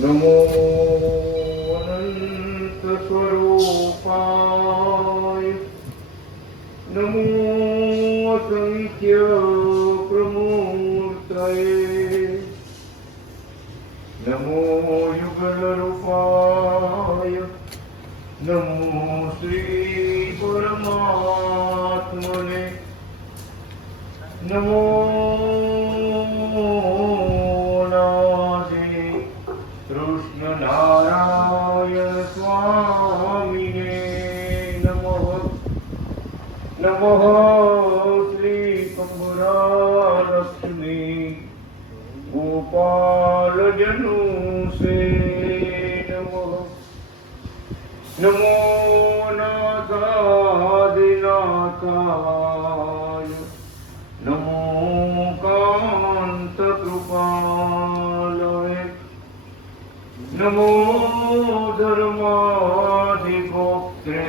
નમો અનંત સ્વરૂપાય, નમો અસંખ્ય પ્રમૂર્તયે, નમો યુગલ રૂપાય, નમો શ્રી પરમાત્મને, નમો કૃષ્ણ નારાયણ સ્વામીને નમઃ. નમઃ શ્રી કંબરાલક્ષ્મી ગોપાલ જનુષે નમઃ. નમો નાથાદિનાથાય, નમો કાંત કૃપાલય, નમો ધર્માધિગોપ્ત્રે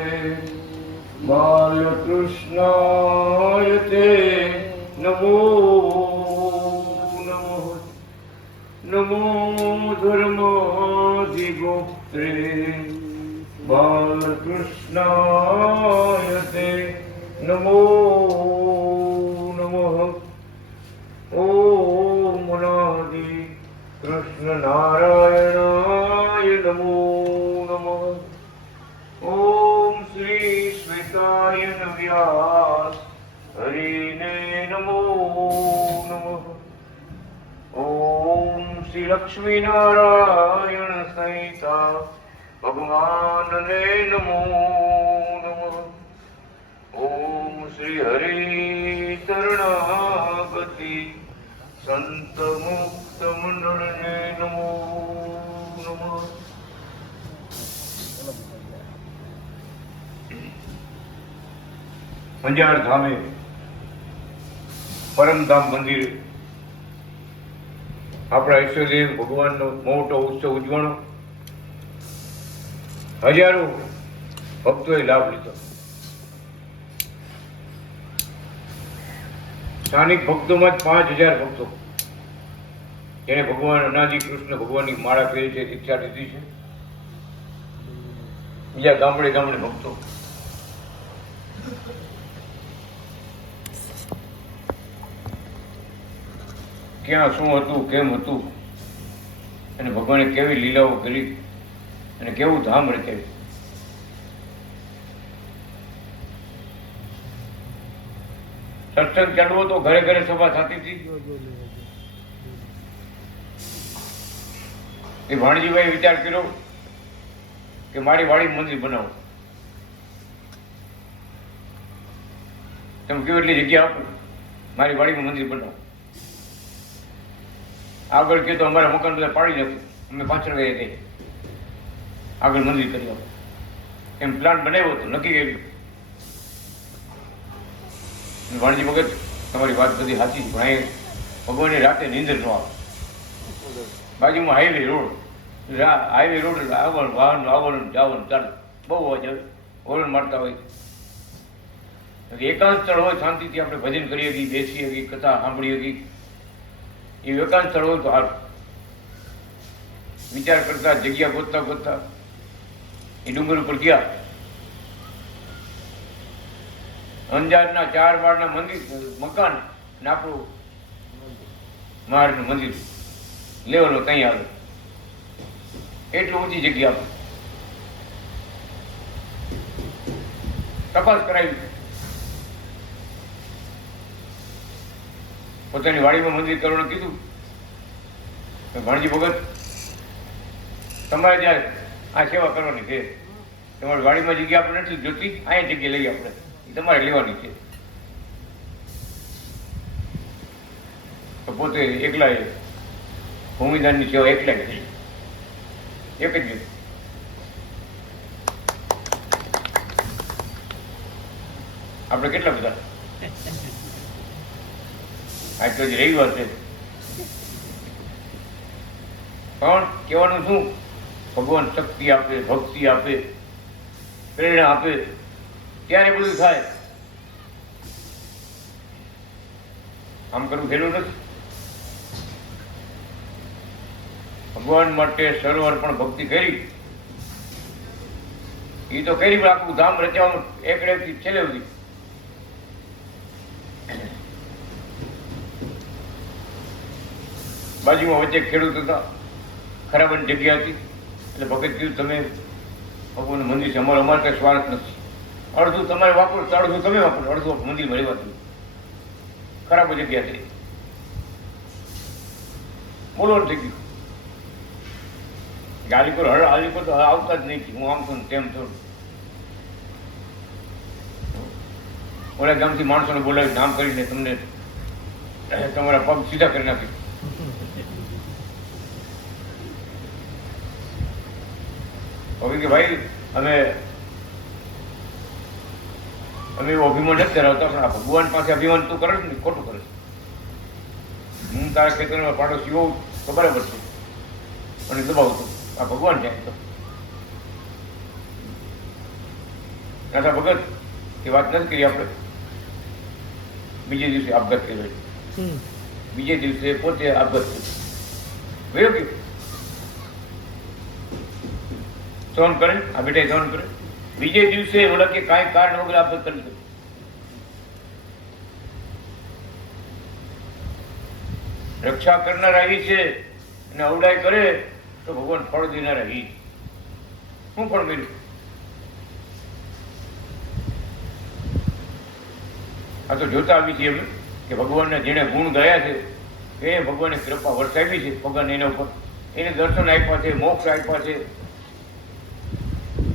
બાલકૃષ્ણાય તે નમો નમઃ. નમો ધર્માધિગોપ્ત્રે બાલકૃષ્ણાય તે નમો નમઃ. ઓમ અનાદિ કૃષ્ણ નારાયણાય નમો નમઃ. ઓમ શ્રી શ્વેતાય વ્યાસ હરિને નમો નમઃ. ઓમ શ્રી લક્ષ્મી નારાયણ સંહિતા ભગવાનને નમો નમઃ. ઓમ શ્રી હરિ શરણાગતિ સંત મુક્ત મંડળને નમો નમઃ. અંજાર ધામે પરમધામ મંદિર આપણા ઈષ્ટદેવ ભગવાનનો મોટો ઉત્સવ ઉજવણો. હજારો ભક્તોએ લાભ લીધો. સ્થાનિક ભક્તોમાં જ 5000 ભક્તો જેને ભગવાન અનાદિ કૃષ્ણ ભગવાનની માળા પહેરી છે, દીક્ષા લીધી છે. બીજા ગામડે ગામડે ભક્તો. ક્યાં શું હતું, કેમ હતું, અને ભગવાને કેવી લીલાઓ કરી અને કેવું ધામ રચાયું. સત્સંગ ચાલવો તો ઘરે ઘરે સભા થતી હતી. એ ભાણજીભાઈ વિચાર કર્યો કે મારી વાડી મંદિર બનાવો. તમે કેવી એટલી જગ્યા આપો, મારી વાડીમાં મંદિર બનાવો. આગળ કે તો અમારા મકાન બધા પાડી નાખ્યું, અમે પાછળ ગયા થઈ આગળ મંદિર કરી આપો એમ પ્લાન બનાવ્યો હતો, નક્કી કર્યું. ભાણજી ભગત તમારી વાત બધી સાચી, પણ અહીં ભગવાનની રાતે નીંદર ન આવે. બાજુમાં હાઈવે રોડ એટલે આવવાનું વાહન આવવાનું જવાનું ચાલે, બહુ અવાજ આવે, હોર્ન મારતા હોય. એકાંત સ્થળ હોય, શાંતિથી આપણે ભજન કરી શકીએ, બેસી શકીએ, કથા સાંભળી શકીએ. એ એકાંત સ્થળ હોય તો હાલ. વિચાર કરતા જગ્યા ગોતતા ગોતતા એ ડુંગર ઉપર ગયા. અંજારના 4 માળના મંદિર મકાન ને આપણું મહારાજનું મંદિર લેવલો ત્યાં આવે. એટલું ઊંચી જગ્યા આપે. તપાસ કરાવી, પોતાની વાડીમાં મંદિર કરવાનું કીધું. ભાણજી ભગત તમારે જ્યાં આ સેવા કરવાની છે, તમારી વાડીમાં જગ્યા આપણે નથી જોતી, અહીંયા જગ્યા લઈએ આપણે, તમારે લેવાની છે. તો પોતે એકલા ભૂમિદાનની સેવા એકલા કરી, એક જ દિવસ. આપણે કેટલા બધા, આજ તો રવિવાર છે, પણ કહેવાનું શું, ભગવાન શક્તિ આપે, ભક્તિ આપે, પ્રેરણા આપે, ત્યારે બધું થાય. આમ કરવું સહેલું નથી. ભગવાન માટે સરોવર પણ ભક્તિ કરી, એ તો કરી પણ આખું ધામ રચાવાનું એકડેથી છેલ્લે સુધી. બાજુમાં વચ્ચે ખેડૂત હતા, ખરાબની જગ્યા હતી, એટલે ભગત કીધું તમે ભગવાનનું મંદિર છે, અમારે કઈ સ્વાર્થ નથી, અડધું તમારે વાપરો, અડધું તમે વાપરો, અડધું મંદિરમાં રહેવાતું. ખરાબ જગ્યા છે, બોલવાનું થઈ ગયું. ગાલીપુર હાલીપુર તો આવતા જ નહીં, હું આમ છું તેમ છું. ઓલા ગામથી માણસોને બોલાવી નામ કરીને તમને તમારા પગ સીધા કરી નાખી. હવે કે ભાઈ અમે એવો અભિમાન નથી ધરાવતા, પણ આ ભગવાન પાસે અભિમાન તું કરે ને ખોટું કરે. હું તારા ખેતરમાં પાડોશી હોઉં તો બરાબર છે, અને દબાવતું આ ભગવાન જાય તો નાથા ભગત એ વાત નથી કરી આપણે. બીજે દિવસે આપઘાત કર્યો, બીજે દિવસે પોતે આપઘાત કર્યો. ગયો કે સહન કરે, આ બેટા સહન કરે. બીજે દિવસે ઓલા કે કાંઈ કારણ વગર આપઘાત કરી દો. રક્ષા કરનારા એ છે, અને અવડાઈ કરે તો ભગવાન ફળ દેનારા એ. શું ફળ મળ્યું? આ તો જોતા આવી છીએ અમે કે ભગવાનના જેણે ગુણ ગયા છે એ ભગવાને કૃપા વરસાવી છે ભગવાન એના ઉપર. એને દર્શન આપ્યા છે, મોક્ષ આપ્યા છે,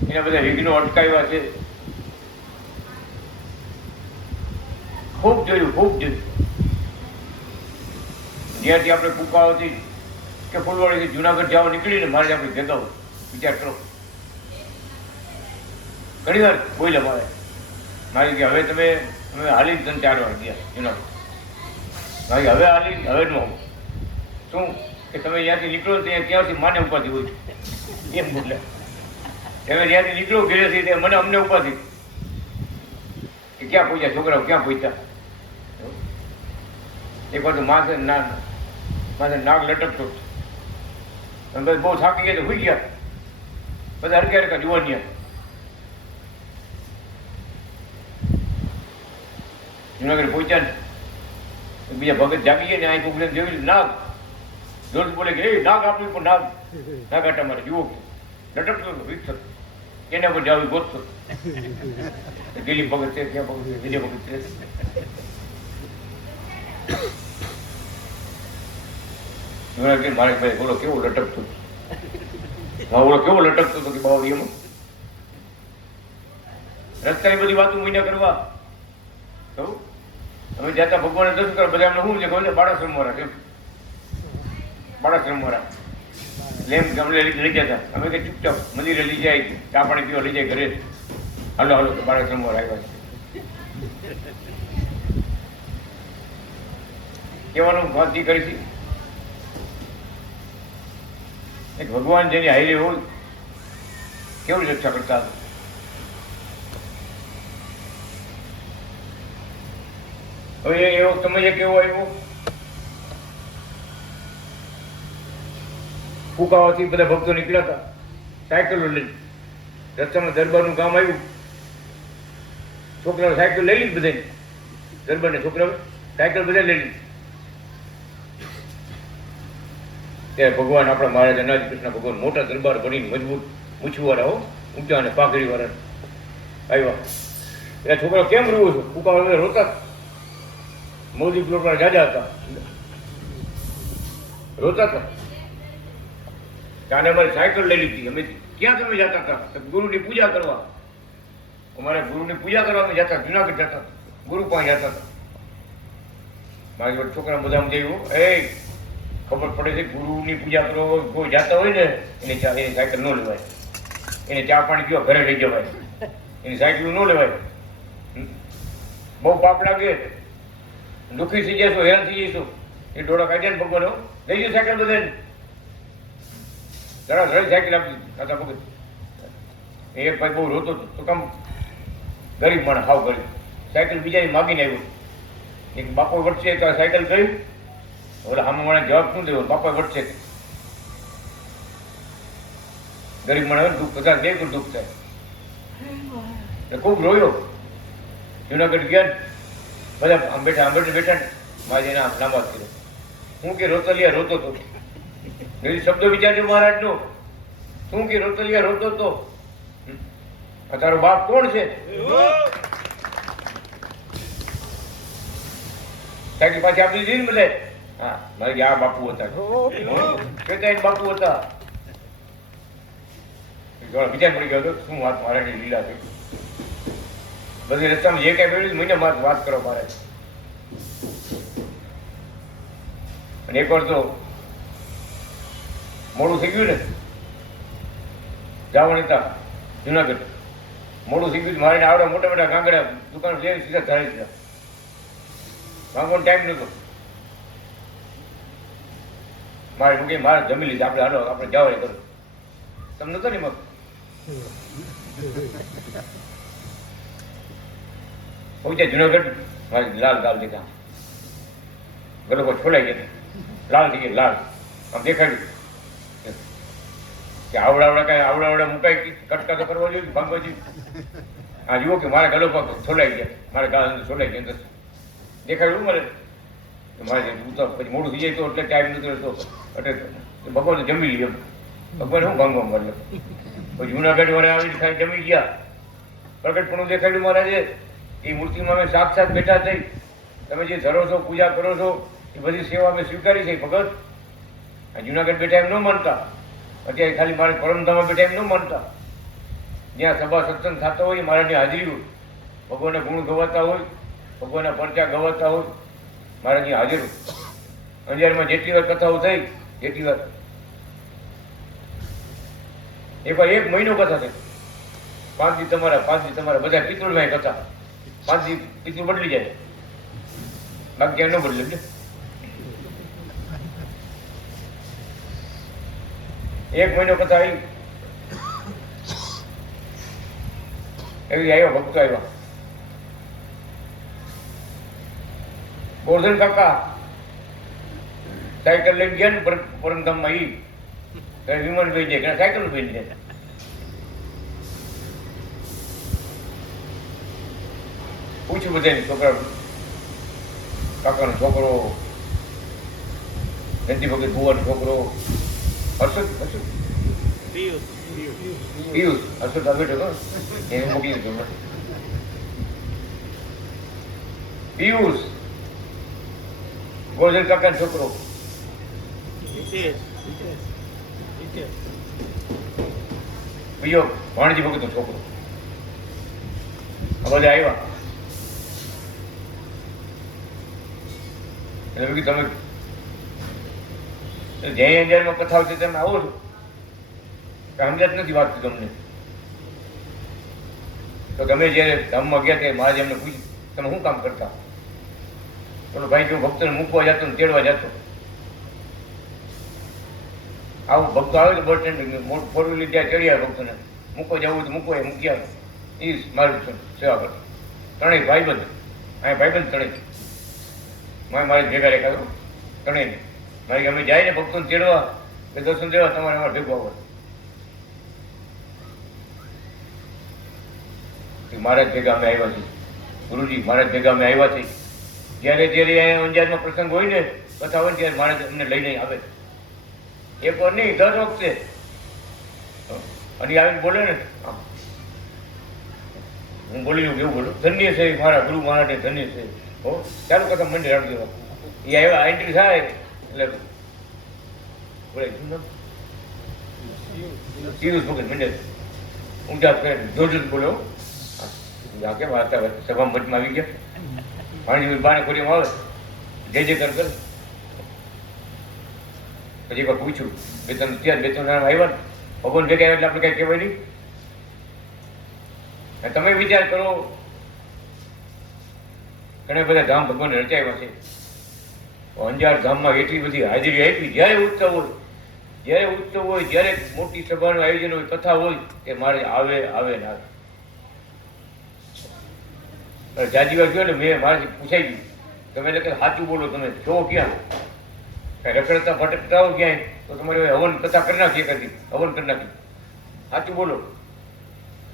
એના બધા વિઘ્નો અટકાવ્યા છે. ખૂબ જોયું, ખૂબ જોયું. જ્યાંથી આપણે કુકાઓથી કે ફૂલવાડીથી જુનાગઢ જવા નીકળીને મારે આપણે ભેગા હોય, વિચાર કરો. ઘણી વાર બોલ્યા મારે કે હવે તમે અમે હાલી જ 4 વાર ગયા જુનાગઢ. ભાઈ હવે હાલી હવે ન આવું. શું કે તમે જ્યાંથી નીકળો ત્યાંથી માને ઉપાધિ હોય એમ બોલ્યા. તમે જ્યાંથી નીકળો ઘરેથી ત્યાં મને અમને ઉપાધિ કે ક્યાં પહોંચ્યા છોકરાઓ, ક્યાં પહોંચ્યા. એક વાર તો માથે નાગ લટકતો, બહુ થાકી ગયા તો હોઈ ગયા બધા હરકા હરકા જુવાનિયા. જુનાગઢ પહોંચ્યા ને બીજા ભગત જાગી ગયા ને અહીં કોકને જોયું નાગ જોર બોલે કે એ નાગ આપણી પણ નાગાટા મારે જુઓ લટકતો વિકસતો એના પર જાવ ગોતતો. દિલીપ ભગત છે, ક્યાં ભગત છે, વિજય ભગત છે. મારે ભાઈ બોલો કેવો લટકતો, ઓલો કેવો લટકતો હતો કે બાવળીમાં. રસ્તાની બધી વાતો મહિના કરવા કહું અમે જતા ભગવાન દર્શન કરવા બધા અમને શું છે ખબર છે? બાળાશ્રમ વાળા કેમ બાળાશ્રમ વાળા લેમ અમને લઈ જતા. અમે કે ચૂપચાપ મંદિરે લઈ જાય, ચા પાણી પીવા લઈ જાય ઘરે. હાલો હાલો બાળાશ્રમ વાળા આવ્યા છે કહેવાનું વાત કરી છે. એક ભગવાન જેની હાઈરે હોય કેવું રક્ષા કરતા હતા. હવે એવો સમય કેવો આવ્યો, ફૂકાવાથી બધા ભક્તો નીકળ્યા હતા સાયકલો લઈ. રસ્તામાં દરબારનું કામ આવ્યું, છોકરાઓ સાયકલ લઈ લીધી બધાને, દરબારને છોકરાઓ સાયકલ બધા લઈ લીધી. ત્યારે ભગવાન આપણા મહારાજ અનાજ કૃષ્ણ ભગવાન મોટા દરબાર બનીને મજબૂત મૂછવાળા હો, ઊંચા અને પાઘડી વાળા આવ્યા. એટલે છોકરાઓ કેમ રોવો છો? ફૂકા વગર રોતા. મોદી પ્લોટ વાળા જાજા હતા, રોતા હતા. ત્યારે અમારે સાયકલ લઈ લીધી. અમે ક્યાં તમે જતા હતા? ગુરુની પૂજા કરવા. અમારે ગુરુની પૂજા કરવા અમે જતા, જુનાગઢ જતા, ગુરુ પાસે જતા હતા. મારી જોડે છોકરા બધા જયું એ ખબર પડે છે ગુરુની પૂજા કરવા કોઈ જતા હોય ને એની સાયકલ ન લેવાય, એને ચા પાણી પીવા ઘરે લઈ જવાય, એની સાયકલ ન લેવાય. બહુ પાપ લાગે, દુઃખી થઈ જશો, હેરાન થઈ જઈશું. એ ડોળા કાઢ્યા ને ભગવાન લઈ જાય સાયકલ બધાને જરા ધડી સાયકલ આપી ખાતા ભગત. એક ભાઈ બહુ રોતો હતો તો કામ ગરીબ માણસ હાવ ગરીબ, સાયકલ બીજાની માગીને આવ્યો. એક બાપો વચ્ચે સાયકલ ગઈ, ઓલા સામે વાળા જવાબ શું દેવો? બાપા વચ્ચે ગરીબ માણસ દુઃખ બધા બે દુઃખ થાય. એટલે ખૂબ રોયો. જુનાગઢ ગયા બધા આમ બેઠા ને મારે એને આમ લાંબા કર્યો. હું કે રોતલિયા રોતો હતો. શબ્દ વિચારજો મહારાજનો. શું કે રોતલિયા રોતો હતો? તારો બાપ કોણ છે? સાહેબ પાછી આપી દીધી ને બધે. હા, મારે આ બાપુ હતા, બાપુ હતા. વિચાર પડી ગયો હતો શું વાત મહારાજની લીલા છે. બધી રસ્તામાં જે કઈ મળ્યું મહિને વાત કરો મારે. અને એક વાર તો મોડું થઈ ગયું ને, જવાનું હતા જુનાગઢ, મોડું થઈ ગયું. મારે આવડે મોટા મોટા ગાંગડા દુકાન લઈને સીધા ધારી દીધા. માંગવાનો ટાઈમ નતો. મારે મૂકી મારે જમી લીધા. આપણે હાલો આપણે જવા કરો. તમને નતો ને મગ પહોંચ્યા જુનાગઢ. મારી લાલ ગાલ દેખા, ગલો છોડાઈ ગયા, લાલ થઈ ગયા, લાલ આમ દેખાડ્યું કે આવડા મુકાઈ કટકા તો કરવા જોઈએ, ભાંગવા જોઈએ. આ જુઓ કે મારા ગલો પગ છોડાઈ ગયા, મારા ગાલ છોડાઈ ગયા, અંદર દેખાડ્યું મને. મારે પછી મોડું થઈ જાય તો એટલે ટાઈમ નથી રહેતો. એટલે ભગવાન જમી લઈએ. ભગવાન શું ભાંગવા મળે. પછી જુનાગઢ વાળા આવી ખાલી જમી ગયા. પ્રગટપણું દેખાડ્યું મહારાજે. એ મૂર્તિમાં અમે સાક્ષાત બેઠા થઈ. તમે જે ધરો છો, પૂજા કરો છો, એ બધી સેવા અમે સ્વીકારી છે ભગત. આ જુનાગઢ બેઠા એમ ન માનતા. અત્યારે ખાલી મારે પરમધામમાં બેઠા એમ ન માનતા. જ્યાં સભા સત્સંગ થતો હોય, મહારાજની હાજરી હોય, ભગવાનના ગુણ ગવાતા હોય, ભગવાનના પરચા ગવાતા હોય, મહારાજની હાજર હોય. અંજારમાં જેટલી વાર કથાઓ થઈ એટલી વાર. એકવાર 1 મહિનો કથા થઈ. 5 દી તમારા બધા પિતૃમાં કથા. 5 દી પિતૃ બદલી જાય, બાકી ક્યાં ન બદલે. એક મહિનો કથા આવી. એવી આવ્યા ભક્તો આવ્યા. ગોરધન કાકા સાયકલ લઈને ગયા ને પરમધામમાં. વિમાન ભાઈ જાય સાયકલ ભાઈ જાય. પૂછ્યું બધાને, છોકરા કાકાનો છોકરો, નંદી ભગત બુવાનો છોકરો, પિયુષ હર્ષદ બેઠો એને મોકલી દીધો. પિયુષ ગોરધન કાકાનો છોકરો, બીજો ભાણજી ભગતનો છોકરો. આ બધા આવ્યા. એટલે તમે જય અંજારમાં કથા આવતી તમે આવો છો, સમજાત નથી વાંચતું તમને. તો તમે જયારે ધામમાં ગયા ત્યારે મહારાજ એમને પૂછ્યું તમે શું કામ કરતા? બોલો ભાઈ જો ભક્તોને મૂકવા જતો ને તેડવા જતો. આવું ભક્તો આવે તો બસ સ્ટેન્ડ 4 વ્હીલર ત્યાં ચડી આવે, ભક્તોને મૂકવા જવું તો મૂકવા મૂકી આવે. એ મારું સેવા કરે. ત્રણેય ભાઈબંધ, અહીંયા ભાઈબંધ ત્રણેય મારે ભેગા રેખા ત્રણેય. મારી અમે જાય ને ભક્તોને તેડવા કે દર્શન દેવા, તમારે અમારે ભેગવા હોય. મહારાજ ભેગા અમે આવ્યા છીએ, ગુરુજી મહારાજ ભેગા અમે આવ્યા છીએ. જ્યારે અંજારમાં પ્રસંગ હોય ને, કથા હોય ને, ત્યારે મહારાજ અમને લઈને આવે. એક વાર નહીં, દર વખતે. અને આવીને બોલે ને, હું બોલી એવું બોલું, ધન્ય છે મારા ગુરુ મહારાજ, ધન્ય છે. હો ચાલુ કથા મંડળ રાખ દેવા. એ આવ્યા એન્ટ્રી થાય એટલે બોલે પિયુષ ભગત મંડળ ઊંચા કરે જોજો બોલ્યો. કેમ વાર્તા સભા મઠમાં આવી ગયા. ભાણજી બાને ખોરીમાં આવે, જય જયકાર કરે. પછી એકવાર પૂછ્યું, બે ત્રણ આવ્યા ને ભગવાન ભેગા એટલે આપણે કઈ કહેવાય નહીં. તમે વિચાર કરો, ઘણા બધા ધામ ભગવાન રચાયા છે. અંજાર ધામમાં એટલી બધી હાજરી આપી. જ્યારે ઉત્સવ હોય, જ્યારે મોટી સભાનું આયોજન હોય, કથા હોય, એ મારે આવે ને આવે. જાજી વાર ગયો ને મેં મારાથી પૂછાઈ ગયું, તમે એટલે સાચું બોલો, તમે છો ક્યાં? કઈ રખડતા ભટકતા હો ક્યાંય તો તમારે હવન કથા કરી નાખીએ, હવન કરી નાખી. સાચું બોલો.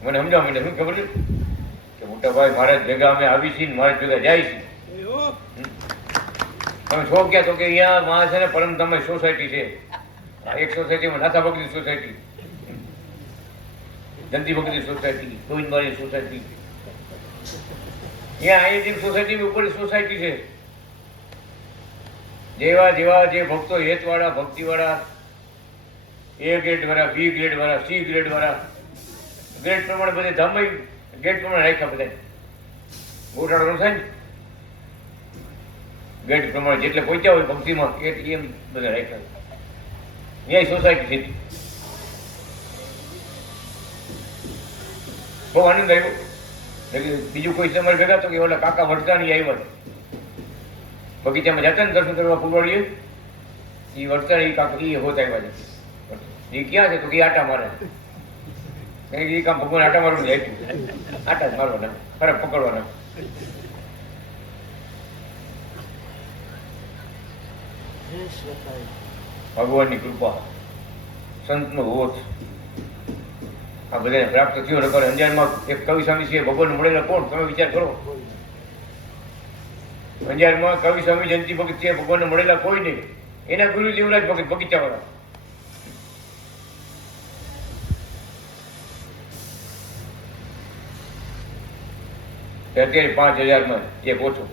મને સમજાવ મને શું ખબર છે કે મોટા ભાઈ મારા ભેગા અમે આવી છીએ, મારા ભેગા જાય છે. તમે છો ક્યાં? તો કે અહીંયા માં છે ને પરમ તમે સોસાયટી છે. એક સોસાયટીમાં નાથા ભગતની સોસાયટી, જંતી ભગતની સોસાયટી, ગોવિંદબાની સોસાયટી, અહીંયા આઈએજી સોસાયટી ઉપર સોસાયટી છે. જેવા જેવા જે ભક્તો હેતવાળા, ભક્તિવાળા, એ ગ્રેડ વાળા, બી ગ્રેડ વાળા, સી ગ્રેડ વાળા, ગ્રેડ પ્રમાણે બધે ધામ ગ્રેડ પ્રમાણે રાખ્યા બધા. ગોટાળો ન થાય ને, ગ્રેડ પ્રમાણે જેટલે પહોંચ્યા હોય ભક્તિમાં એમ બધા રાખ્યા. અહીંયા સોસાયટી છે. બહુ આનંદ આવ્યો. બીજું કોઈ તમારે ભેગા તો કે ઓલા કાકા વડતાની આવ્યા છે બગીચામાં જતા ને દર્શન કરવા ફૂલવાડીએ, એ વડતાની કાકા એ હોત આવ્યા છે. એ ક્યાં છે? તો કે આટા મારે. એ કામ ભગવાન આટા મારવાનું જાય, આટા જ મારવાના, ફરક પકડવાના. ભગવાનની કૃપા, સંતનો હોશ આ બધાને પ્રાપ્ત થયો. નકર અંજારમાં એક કવિ સ્વામી છે, ભગવાન મળેલા કોણ? તમે વિચાર કરો. અંજારમાં કવિ સ્વામી જયંતિ ભગત છે, ભગવાનને મળેલા કોઈ નહીં. એના ગુરુ દેવરાજ ભગત બગીચાવાળા. અત્યારે 5000માં એક ઓછો.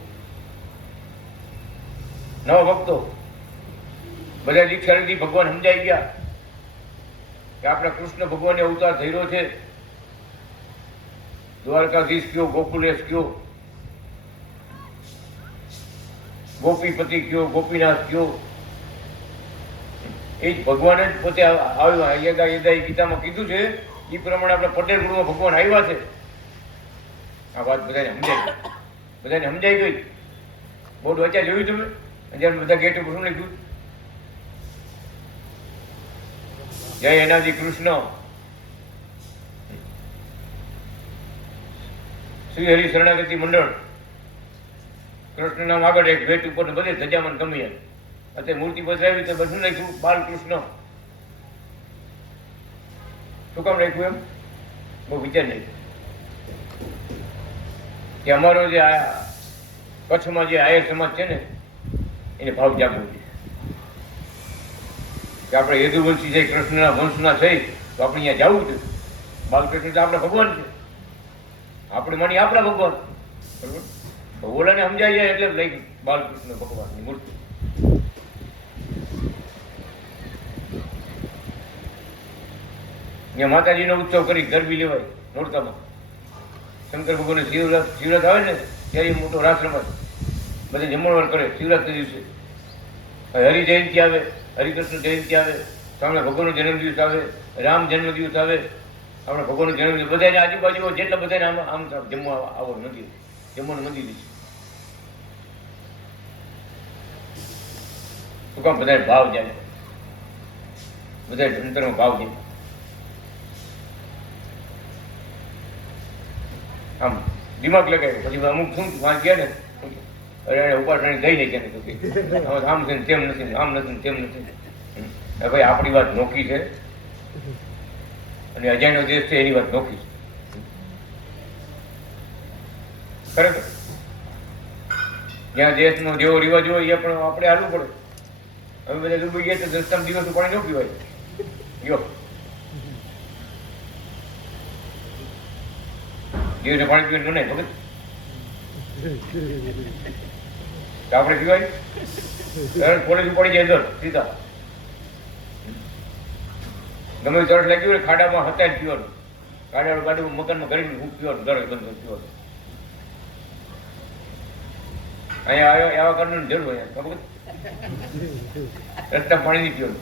નવા ભક્તો બધા દીક્ષા લીધી, ભગવાન સમજાઈ ગયા કે આપણા કૃષ્ણ ભગવાને અવતાર થયેલો છે. દ્વારકાધીશ કયો, ગોકુલેશ કયો, ગોપીપતિ કયો, ગોપીનાથ કયો, એ જ ભગવાન જ પોતે આવ્યા. યદા યદા એ ગીતામાં કીધું છે એ પ્રમાણે આપણે પટેલ ગુરુમાં ભગવાન આવ્યા છે. આ વાત બધાને સમજાય, બધાને સમજાઈ ગઈ. બોર્ડ વચ્ચે જોયું તમે? જ્યારે બધા ગેટ ઉપર શું લખ્યું? જય એનાજી કૃષ્ણ, શ્રી હરિ શરણાગતિ મંડળ. કૃષ્ણ નામ આગળ એક ભેટ ઉપર ને બધે ધજામન ગમી. અત્યારે મૂર્તિ બદલાવી તો બધું લખ્યું બાલકૃષ્ણ. શું કામ રાખ્યું? એમ બહુ વિચાર નહીં કે અમારો જે કચ્છમાં જે આયર સમાજ છે ને એને ભાવ જાગવું છે કે આપણે યદુવંશી છે, કૃષ્ણના વંશના છે, તો આપણે અહીંયા જવું છે. બાલકૃષ્ણ તો આપણા ભગવાન છે, આપણે માની આપણા ભગવાન. બરોબર? ઓલાને સમજાઈ જાય એટલે લઈ બાલકૃષ્ણ ભગવાનની મૂર્તિ. અહીંયા માતાજીનો ઉત્સવ કરી ગરબી લેવાય નોરતામાં. શંકર ભગવાનને શિવરાત આવે ને ત્યારે મોટો રાસ રમાય, બધે જમણવાર કરે શિવરાત્રી દિવસે. હરિ જયંતિ આવે, હરિકૃષ્ણ જયંતિ આવે, સામે ભગવાનનો જન્મદિવસ આવે, રામ જન્મદિવસ આવે, આપણે ભગવાનનો જન્મદિવસ. બધાને આજુબાજુ જેટલા બધાને આમ જમવા આવો મંદિર, જમવાનું મંદિર છે. શું કામ? બધાને ભાવ જાય, બધા અંતરમાં ભાવ જાય. આમ દિમાગ લગાવ્યો. પછી અમુક શું વાંચ ગયા ને, અરે ઉપાસણી થઈ નહીં ક્યાં આમ છે તેમ નથી, આમ નથી તેમ નથી. ભાઈ આપણી વાત નોખી છે અને અજાણ્યો દેશ છે એની વાત નોખી છે. ખરેખર જ્યાં દેશનો જેવો રિવાજ હોય એ પણ આપણે હાલવું પડે. હવે બધા ડૂબી ગયા તો રસ્તામાં દિવસનું પાણી ન પીવાય. ગયો દિવસને પાણી પીવાનું મને ભગત આપણે પીવાય? કોલેજ પડી જાય અંદર સીધા. ગમે તરસ લાગી હોય ખાડામાં હતા જ પીવાનું. ખાડાવાળું ગાડીમાં મકાનમાં કરીને હું પીવાનું, ઘરે બંધ પીવાનું. અહીંયા આવ્યો આવા કરવાની જરૂર હોય ખબર? રસ્તા પાણી નહીં પીવાનું.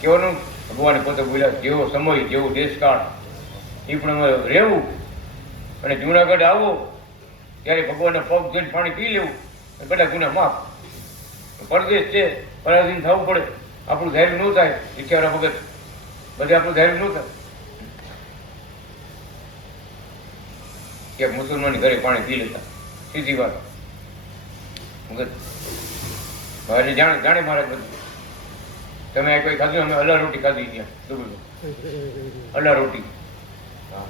કેવાનું ભગવાને પોતે બોલ્યા જેવો સમય, જેવો દેશકાળ એ પણ રહેવું. અને જુનાગઢ આવો ત્યારે ભગવાનના પગ જોઈને પાણી પી લેવું, બધા ગુના માફ. પરદેશ છે, પરાધીન થવું પડે. આપણું ધૈર્ય ન થાય, રિક્ષાવાળા ભગત બધે આપણું ધૈર્ય ન થાય. ક્યાંક મુસલમાન ઘરે પાણી પી લેતા, સીધી વાત ભગત જાણે જાણે મહારાજ બધું. તમે આ કોઈ ખાધું? અમે અલા રોટી ખાધી ત્યાં દુબઈમાં. અલા રોટી. હા,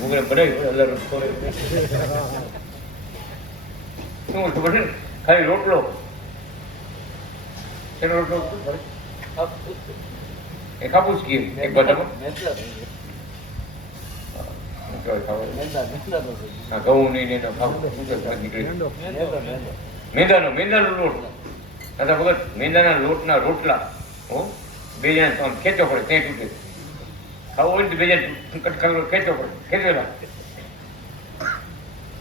ભૂગરે બનાવી અલા રોટી શું ખબર છે ને? ખાલી રોટલો. એનો રોટલો એ કાપૂસ કી એક બધામાં ઘઉં નહીં એનો મેંદાનો લોટ દાદા ભગત. મેંદાના લોટના રોટલા હો, બે જણા આમ ખેંચવો પડે ત્યાં તૂટે. ખાવું હોય ને બે જણા ખેંચવો પડે, ખેંચેલા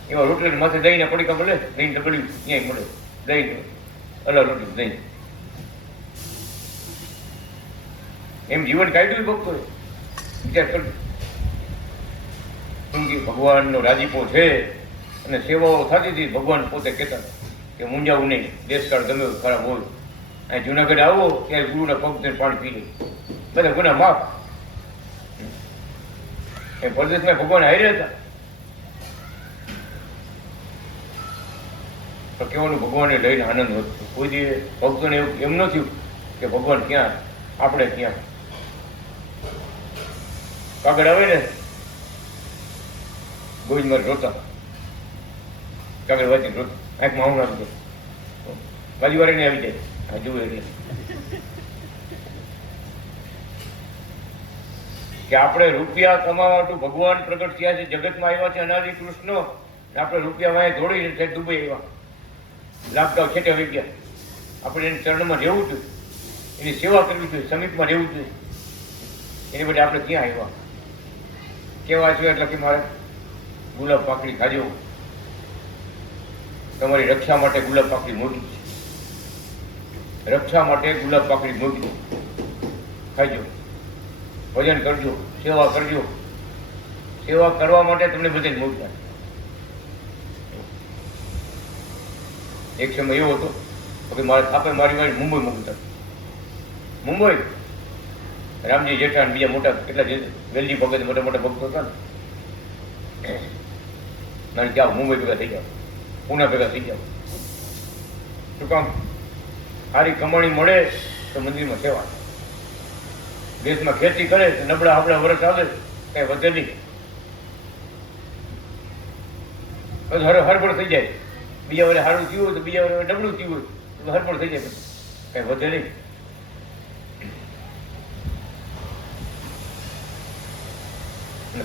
એવા રોટલા માથે દહીં ના પડીકા મળે. દહીં ડબલ્યું ત્યાં મળે દહીં, અલા રોટી દહીં. એમ જીવન કાઢ્યું ભક્તો વિચાર કરજો. ભગવાનનો રાજીપો છે અને સેવાઓ થતી હતી. ભગવાન પોતે કહેતા કે મૂંઝાવું નહીં, દેશકાળ ગમે ખરાબ હોય. અહીં જુનાગઢ આવો ત્યારે ગુરુના પગ પાણી પી લે, બધા ગુના માફ. એ પરદેશમાં ભગવાન હાર્યા હતા. પણ કેવાનું ભગવાનને લઈને આનંદ વધતો. કોઈ દિવસ ભક્તોને એમ ન થયું કે ભગવાન ક્યાં, આપણે ક્યાં. કાગળ આવે ને ગોવિંદમાં રોતા, કાગળ વાંચી રોતા, આંખમાં આવું આવી જાય, બાજુવાળાને આવી જાય. હા જુએ એટલે કે આપણે રૂપિયા કમાવા માટે ભગવાન પ્રગટ થયા છે, જગતમાં આવ્યા છે અનાદિ કૃષ્ણ. આપણે રૂપિયા વાય દોડીને દુબઈ આવ્યા, લાગતા છેટે આવી ગયા. આપણે એની ચરણમાં રહેવું જોઈએ, એની સેવા કરવી જોઈએ, સમીપમાં રહેવું જોઈએ. એની માટે આપણે ક્યાં આવ્યા? કેવા છે એટલે કે મારે ગુલાબ પાકડી ખાજો, તમારી રક્ષા માટે ગુલાબ પાકડી મોટી છે, રક્ષા માટે ગુલાબ પાકડી મોટી, ખાજો, ભજન કરજો, સેવા કરજો. સેવા કરવા માટે તમને બધે મોકલા. એક સમય એવો હતો કે મારે થાપે મારી મુંબઈ મોકલતા. મુંબઈ રામજી જેઠાણ બીજા મોટા કેટલા વેલજી ભગત મોટા મોટા ભક્તો હતા ને, મારે જાઓ મુંબઈ ભેગા થઈ જાઓ, પુના ભેગા થઈ જાઓ. શું કામ? સારી કમાણી મળે તો મંદિરમાં સેવા, દેશમાં ખેતી કરે તો નબળા આપણા વર્ષ આવે કઈ વધે નહીં, હરબડ થઈ જાય. બીજા વડે સારું થયું હોય તો બીજા વડે નબળું થયું હોય તો હરબડ થઈ જાય, કઈ વધે નહીં.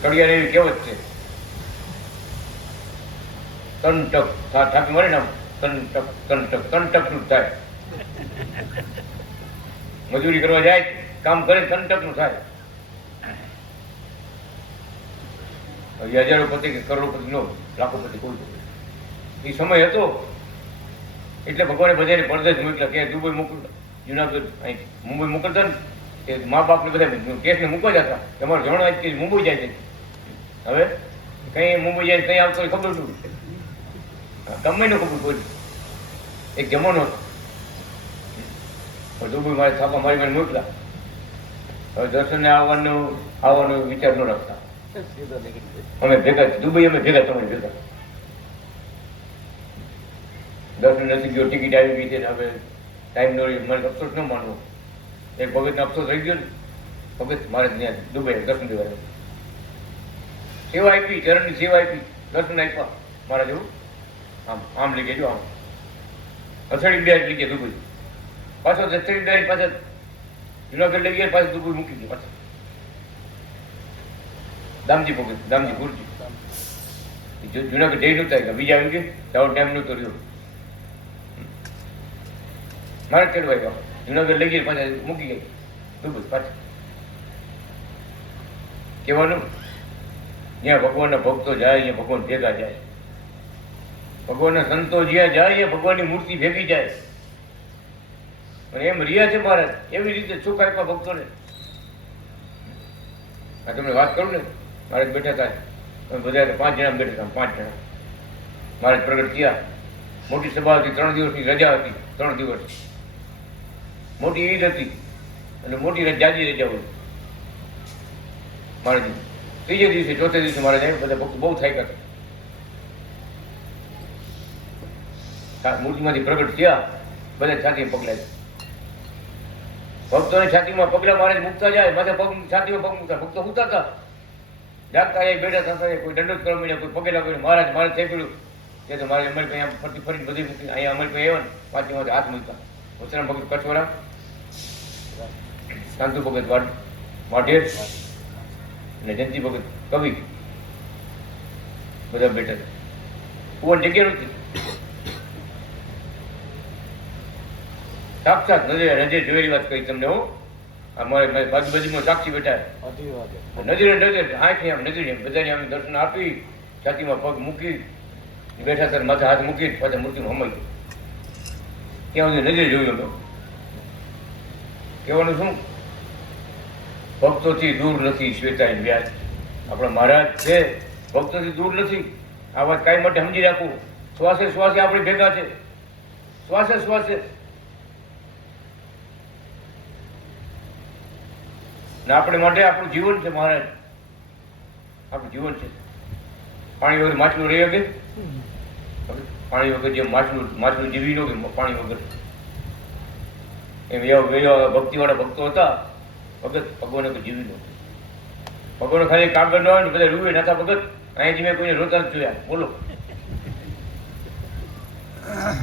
કડિયાને એવી કહેવત છે, કંટક થાકી મળે ને કંટક કંટક કંટક નું થાય. મજૂરી કરવા જાય, કામ કરે, કંટક નું થાય. હજારોપતિ કે કરોડપતિ નો, લાખોપતિ કોઈ. એ સમય હતો એટલે ભગવાને બધાને પરદેશ મોકલા કે દુબઈ મોકલતા, જુનાગઢ અહીં મુંબઈ મોકલતા ને એ મા બાપને બધા કેસને મૂકવા જતા. તમારે જણવા કે મુંબઈ જાય છે, હવે કઈ મુંબઈ જાય કઈ આવતો ખબર નથી, ગમે ને ખબર કોઈ. એક જમાનો હતો દુબઈ મારે છાપા મારી મને મોકલા. હવે દર્શનને આવવાનો વિચાર ન રાખતા. અમે ભેગા દુબઈ, અમે ભેગા તમારે ભેગા. દર્શન નથી ગયો, ટિકિટ આવી ગઈ છે ને હવે ટાઈમ નો. મને અફસોસ ન માનવો, એક ભગતને અફસોસ રહી ગયો ને. ભગત મારે ત્યાં દુબઈ દર્શન દેવા સેવા આપી, ચરણની સેવા આપી, દર્શન આપ્યા મારા જેવું. આમ આમ લઈ ગયો, આમ અથડી બે લઈ ગયા દુબઈ. પાછો અથડી બે પાછા જુનાગઢ લઈ ગયા, પાછું દુબઈ મૂકી ગયા. પાછા દામજી ભગત, દામજી ગુરુજી જુનાગઢ જઈ નહોતા ગયા, બીજા આવી ગયા, તારો ટાઈમ નહોતો રહ્યો. મારે ચડવાઈ ગયો, જુનાગઢ લઈ ગયા, પાછા મૂકી ગઈ દુબઈ. પાછા કહેવાનું, જ્યાં ભગવાનના ભક્તો જાય ત્યાં ભગવાન ભેગા જાય, ભગવાનના સંતો જ્યાં જાય ત્યાં ભગવાનની મૂર્તિ ભેગી જાય. અને એમ રહ્યા છે મહારાજ, એવી રીતે સુખ આપ્યા ભક્તોને. આ તમને વાત કરું ને, મહારાજ બેઠા હતા, અમે બધા 5 જણા બેઠા હતા, 5 જણા મહારાજ પ્રગટ થયા. મોટી સભા હતી, 3 દિવસની રજા હતી, 3 દિવસ મોટી ઈદ હતી અને મોટી જાજી રજા હોય. મહારાજ ત્રીજે દિવસે, ચોથે દિવસે મહારાજ આવ્યા, બધા ભક્તો બહુ થાક્યા હતા. મૂર્તિમાંથી પ્રગટ થયા, બધા છાતી પકડાય, ભક્તોની છાતીમાં પગલા મારે મૂકતા જાય, માથે પગ છાતીમાં પગ મૂકતા, ભક્તો મૂકતા હતા, જાગતા જાય, બેઠા થતા, કોઈ દંડોત કરવા માંડ્યા, કોઈ પગેલા કોઈ મહારાજ મારે થઈ ગયું કે તો મારે અમારી પાસે ફરતી ફરીને બધી મૂકી, અહીંયા અમારી પાસે આવ્યા ને પાછી માથે હાથ મૂકતા. વચરામ ભગત કચોરા, શાંતુ ભગત વાઢેર અને જયંતિ ભગત કવિ બધા બેઠા હતા. કુંવર જગ્યા નથી, સાક્ષાત નજરે જોયેલી વાત કહી તમને. હું અમારે બાજુમાં સાક્ષી બેઠા, નજરે નજરે આંખી આમ નજરે બધાને આમ દર્શન આપી, છાતીમાં પગ મૂકી બેઠા ત્યારે માથે હાથ મૂકી પાછા મૂર્તિનું હમાઈ ત્યાં સુધી નજરે જોયું. અમે કહેવાનું શું, ભક્તોથી દૂર નથી શ્વેતાયન વ્યાસ. આપણા મહારાજ છે ભક્તોથી દૂર નથી. આ વાત કાંઈ માટે સમજી રાખવું. શ્વાસે શ્વાસે આપણે ભેગા છે, શ્વાસે શ્વાસે. ને આપણે માટે આપણું જીવન છે મહારાજ, આપણું જીવન છે. પાણી વગર માછલું રહી શકે? પાણી વગર જેમ માછલું જીવી ન કે પાણી વગર, એમ એવા ભક્તિવાળા ભક્તો હતા ભગત. ભગવાને કોઈ જીવી નહોતું. ભગવાન ખાલી કાગળ ન આવે ને બધા રૂવે નતા ભગત. અહીંથી મેં કોઈને રોતા જ જોયા. બોલો,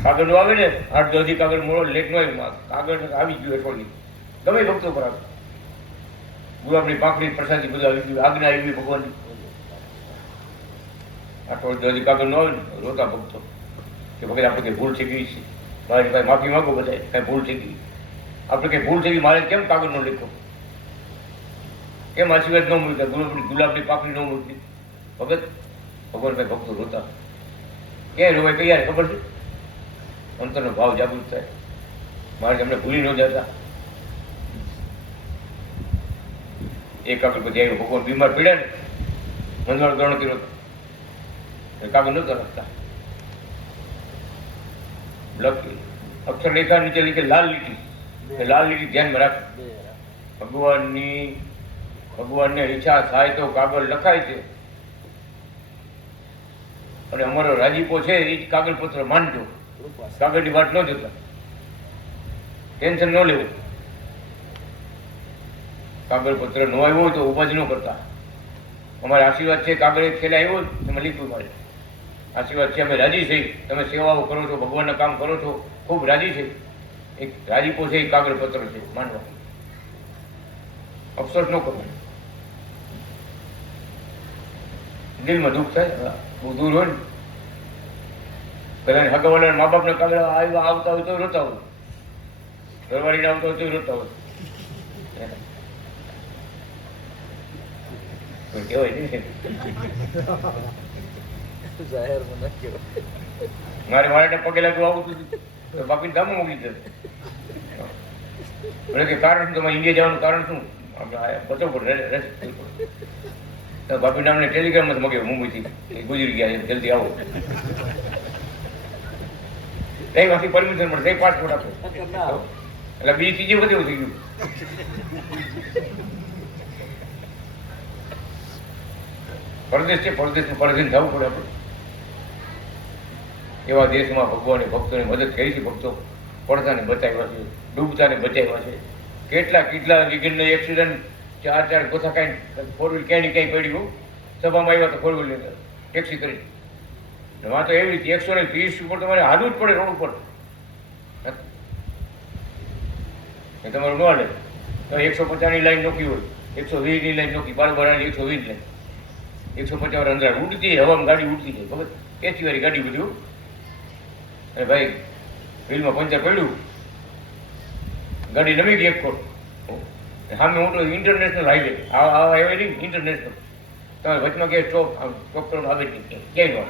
કાગળ નું આવે ને 8-10 કાગળ મોડો લેટ નો કાગળ આવી ગયું અઠવાડિયું, ગમે ભક્તો પર આવે. ગુલાબની પાંખડી પ્રસાદી બધું આવી ગયું, આજ્ઞા આવી ગઈ ભગવાનની. 8-10 કાગળ નો આવે ને રોતા ભક્તો કે ભગત આપણે કઈ ભૂલ થઈ ગઈ છે, મારે કઈ માફી માંગો, બધા કઈ ભૂલ થઈ ગઈ, આપણે કઈ ભૂલ થઈ ગઈ, મારે કેમ કાગળ નો લખો, કેમ આશીર્વાદ ન મૂક્યા, ગુલાબની પાંખડી ન મૂકી. ભગત ભગવાન ભાઈ ભક્તો રોતા. ક્યાંય રોવાય કઈ યાર ખબર છે? અંતરનો ભાવ જાગૃત થાય. મારે અમને ભૂલી ન જતા. એક કાગળ પછી આવ્યો, ભગવાન બીમાર પડ્યા ને, મંદવાળ ગ્રહણ કર્યો, કાગળ નતા લખતા. અક્ષર રેખા નીચે લીધે લાલ લીટી, લાલ લીટી ધ્યાનમાં રાખ. ભગવાનને ઈચ્છા થાય તો કાગળ લખાય છે, અને અમારો રાજીપો છે એ જ કાગળ પત્ર માનજો. કાગળની વાત ન જોતા, ટેન્શન ન લેવું. કાગળ પત્ર ન આવ્યો હોય તો ઉભા જ ન કરતા. અમારા આશીર્વાદ છે, કાગળ છેલ્લે આવ્યો એમાં લીધું મારે આશીર્વાદ છે, અમે રાજી થઈ, તમે સેવાઓ કરો છો, ભગવાનના કામ કરો છો, ખૂબ રાજી છે. એક રાજીપો છે એ કાગળ પત્ર છે, માનવા. અફસોસ ન કરવો. દિલમાં દુઃખ થાય, બહુ દૂર હોય ને, બધાને હગાવાળા મા બાપના કાગળ આવતા હોય તો રોતા હોય, ઘરવાળીને આવતા હોય તો રોતા હોય. મારે મારે પગે લાગ્યું આવું તો બાપીને ધામો મોકલી દે. કે કારણ શું, તમારે ઇન્ડિયા જવાનું કારણ શું? બચો પડે. બાપી નામને ટેલિગ્રામ જ મગ્યો મુંબઈથી, ગુજરી ગયા, જલ્દી આવો. ત્યાંથી પરમિશન મળે, ત્યાં પાસપોર્ટ આપો. એટલે બીજી ત્રીજી વખત એવું થઈ ગયું. પરદેશ છે, પરદેશમાં પરદેશ જવું પડે આપણે. એવા દેશમાં ભગવાને ભક્તોની મદદ કરી છે. ભક્તો પડતાને બચાવ્યા છે, ડૂબતાને બચાવ્યા છે. કેટલા કેટલા વિઘ્નનો એક્સિડન્ટ, 4 ગોથા કાંઈ ફોર વ્હીલ ક્યાંય ક્યાંય પડ્યું, સભામાં આવ્યા તો ફોર વ્હીલ ટેક્સી કરી. વાં તો એવી રીતે 130 ઉપર તમારે હાલવું જ પડે રોડ ઉપર. તમારું ન હાલે તો 150ની લાઈન નોકી હોય, 120ની લાઈન નોકી, 12 120 લાઈન, 150 અંદર ઉડતી હવામાં ગાડી ઉડતી જાય. ખબર એસી વાળી ગાડી બધું. અને ભાઈ વ્હીલમાં પંચર પડ્યું, ગાડી નમી ગઈ એક ફોટ. સામે મોટો ઇન્ટરનેશનલ હાઈવે, આ હાઈવે નહીં, ઇન્ટરનેશનલ. તમારે વચમાં ક્યાંય સ્ટોપ કરવાનું આવે જ નહીં, ક્યાંય ન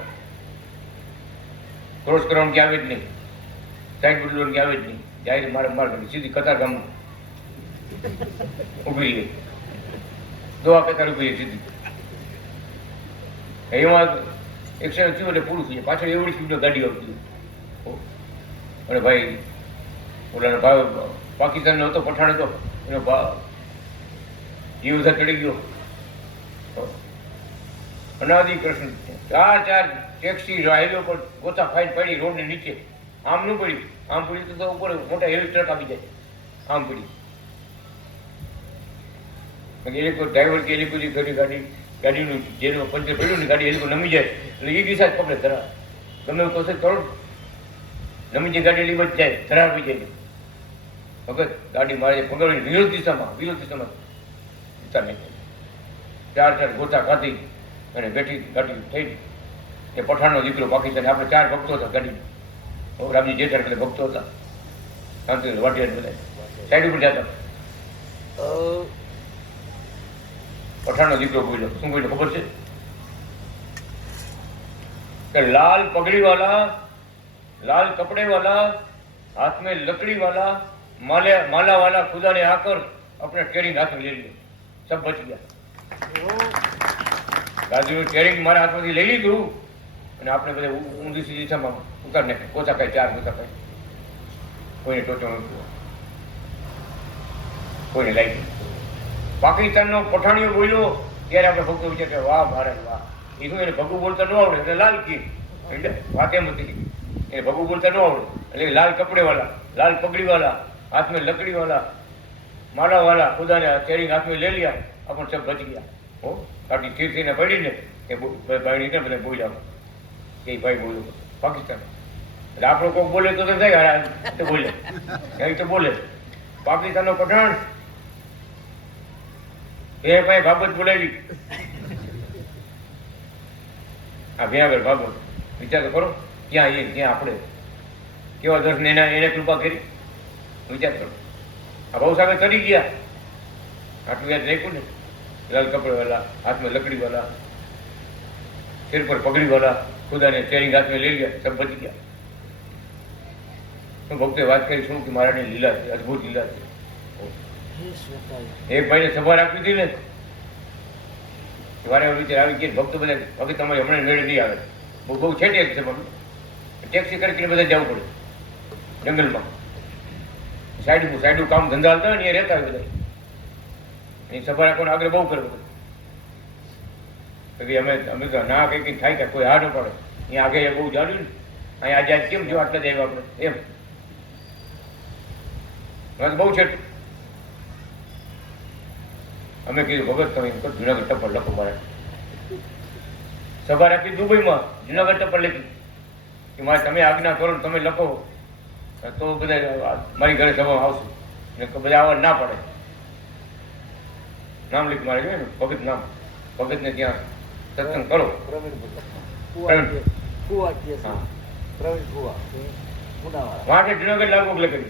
ક્રોસ કરવાનું ક્યાં આવે જ નહીં, સાઈડ બદલવાનું ક્યાં આવે જ નહીં. જાય મારે માર્ગ સીધી કતાર ગામમાં ઉભી રહી, દોવા કતાર ઉભી રહી સીધી. એમાં એક્સિડન્ટ થયું એટલે પૂરું થઈ જાય. પાછળ એવડી સ્પીડમાં ગાડી આવતી. અને ભાઈ ઓલાનો ભાવ પાકિસ્તાનનો હતો, પઠાણ હતો, એનો ભાવ જીવ ચડી ગયો. અનાદિ કૃષ્ણ 4 ટેક્સી હાઈવે પર ગોતા ખાઈને પડી રોડની નીચે. આમ ન પડી, આમ પડી તો ઉપર મોટા હેવી ટ્રક આવી જાય. આમ પડી એ લોકો ડ્રાઈવર કે એ લોકો ગાડીનું જેનું પંચર પડ્યું ને ગાડી એ લોકો નમી જાય એટલે એ દિશા જ પકડે ધરા. ગમે એવું કોશિશ કરો નમી જાય ગાડી લીબત જાય ધરા આવી જાય. વખત ગાડી મારે પકડવાની વિરોધ દિશામાં દિશા નહીં. ચાર ગોતા ખાધી અને બેઠી ગાડી થઈ. એ પઠાણનો દીકરો પાકિસ્તાન. આપણે 4 ભક્તો હતા ગાડીમાં. રામજી જેઠાણ બધા ભક્તો હતા. શાંતિ વાટિયા બધા સાઈડ ઉપર જતા. પઠાણનો દીકરો બોલ્યો. શું બોલ્યો ખબર છે? कि लाल पगड़ी वाला, लाल कपड़े वाला, हाथ में लकड़ी वाला, माला वाला खुदा ने आकर अपने टेरिंग हाथ में ले लिया. सब बच गया. राजू टेरिंग मारा हाथમાંથી લઈ લીધું અને આપણે બધા ઊંધી સીધી દિશામાં ઉતાર નાખે. કોચા કઈ 4 કોચા કઈ કોઈને ટોચો નથી, કોઈને લાગી. પાકિસ્તાનનો પઠાણીઓ બોલ્યો ત્યારે આપણે ભક્તો વિચાર કે વાહ મહારાજ વાહ. એ શું એને ભગુ બોલતા ન આવડે એટલે લાલ કી એટલે વાત એમ હતી. એને ભગુ બોલતા ન આવડે એટલે લાલ કપડે વાલા, લાલ પગડી વાલા, हाथ में लकड़ी वाला, माला वाला खुदा ने टेरिंग हाथ में ले लिया. अपन सब बच गया. हो गाड़ी ठीक थी ने पड़ी ने કે ભાઈ ને બધા બોલ્યા કે ભાઈ બોલ્યો પાકિસ્તાન. એટલે આપણો કોક બોલે તો થાય તો બોલે કઈ તો બોલે. પાકિસ્તાનનો પઠાણ એ ભાઈ બાબત બોલાવી. આ ભ્યાગર બાબત વિચાર તો કરો. ક્યાં એ ક્યાં આપણે કેવા દર્શન એને કૃપા કરી. વિચાર કરો. આ ભવસાગર ચડી ગયા. આટલું યાદ રાખ્યું ને. લાલ કપડે વાલા, हाथ में लकड़ी वाला, सिर पर पगड़ी वाला, खुदा ने टेरिंग हाथ में ले लिया. सब बच गया. तो भक्ते વાત કરી શું કે મહારાજની લીલા છે, અદભુત લીલા છે. એક ભાઈને સભા રાખી હતી ને વારે વિચાર આવી કે ભક્તો બધા હવે તમારે હમણાં મેળે નહીં આવે. બહુ છેટી છે સભા. ટેક્સી કરીને બધા જવું પડે જંગલમાં. સાઈડ કામ ધંધા હાલતા હોય ને એ રહેતા હોય બધા. એ સભા રાખવાનો આગ્રહ બહુ કરવો. અમે તો ના કઈ થાય કે કોઈ હા ન પડે. અહીંયા આગળ બહુ જાણ્યું ને. અહીંયા આજે કેમ જો આટલા જ આવ્યા આપણે એમ બહુ છે. અમે કીધું ભગત તમે જુનાગઢ ટપ્પર લખો મારે. સભા રાખી દુબઈમાં જુનાગઢ ટપ્પર લખી કે મારે તમે આજ્ઞા કરો તમે લખો તો બધા મારી ઘરે સભામાં આવશે. ને બધા આવવા ના પડે. નામ લીધું મારે જોઈએ ને ભગત નામ. ભગતને ત્યાં સત્સંગ કરો. માટે જુનાગઢ લાગુ લખી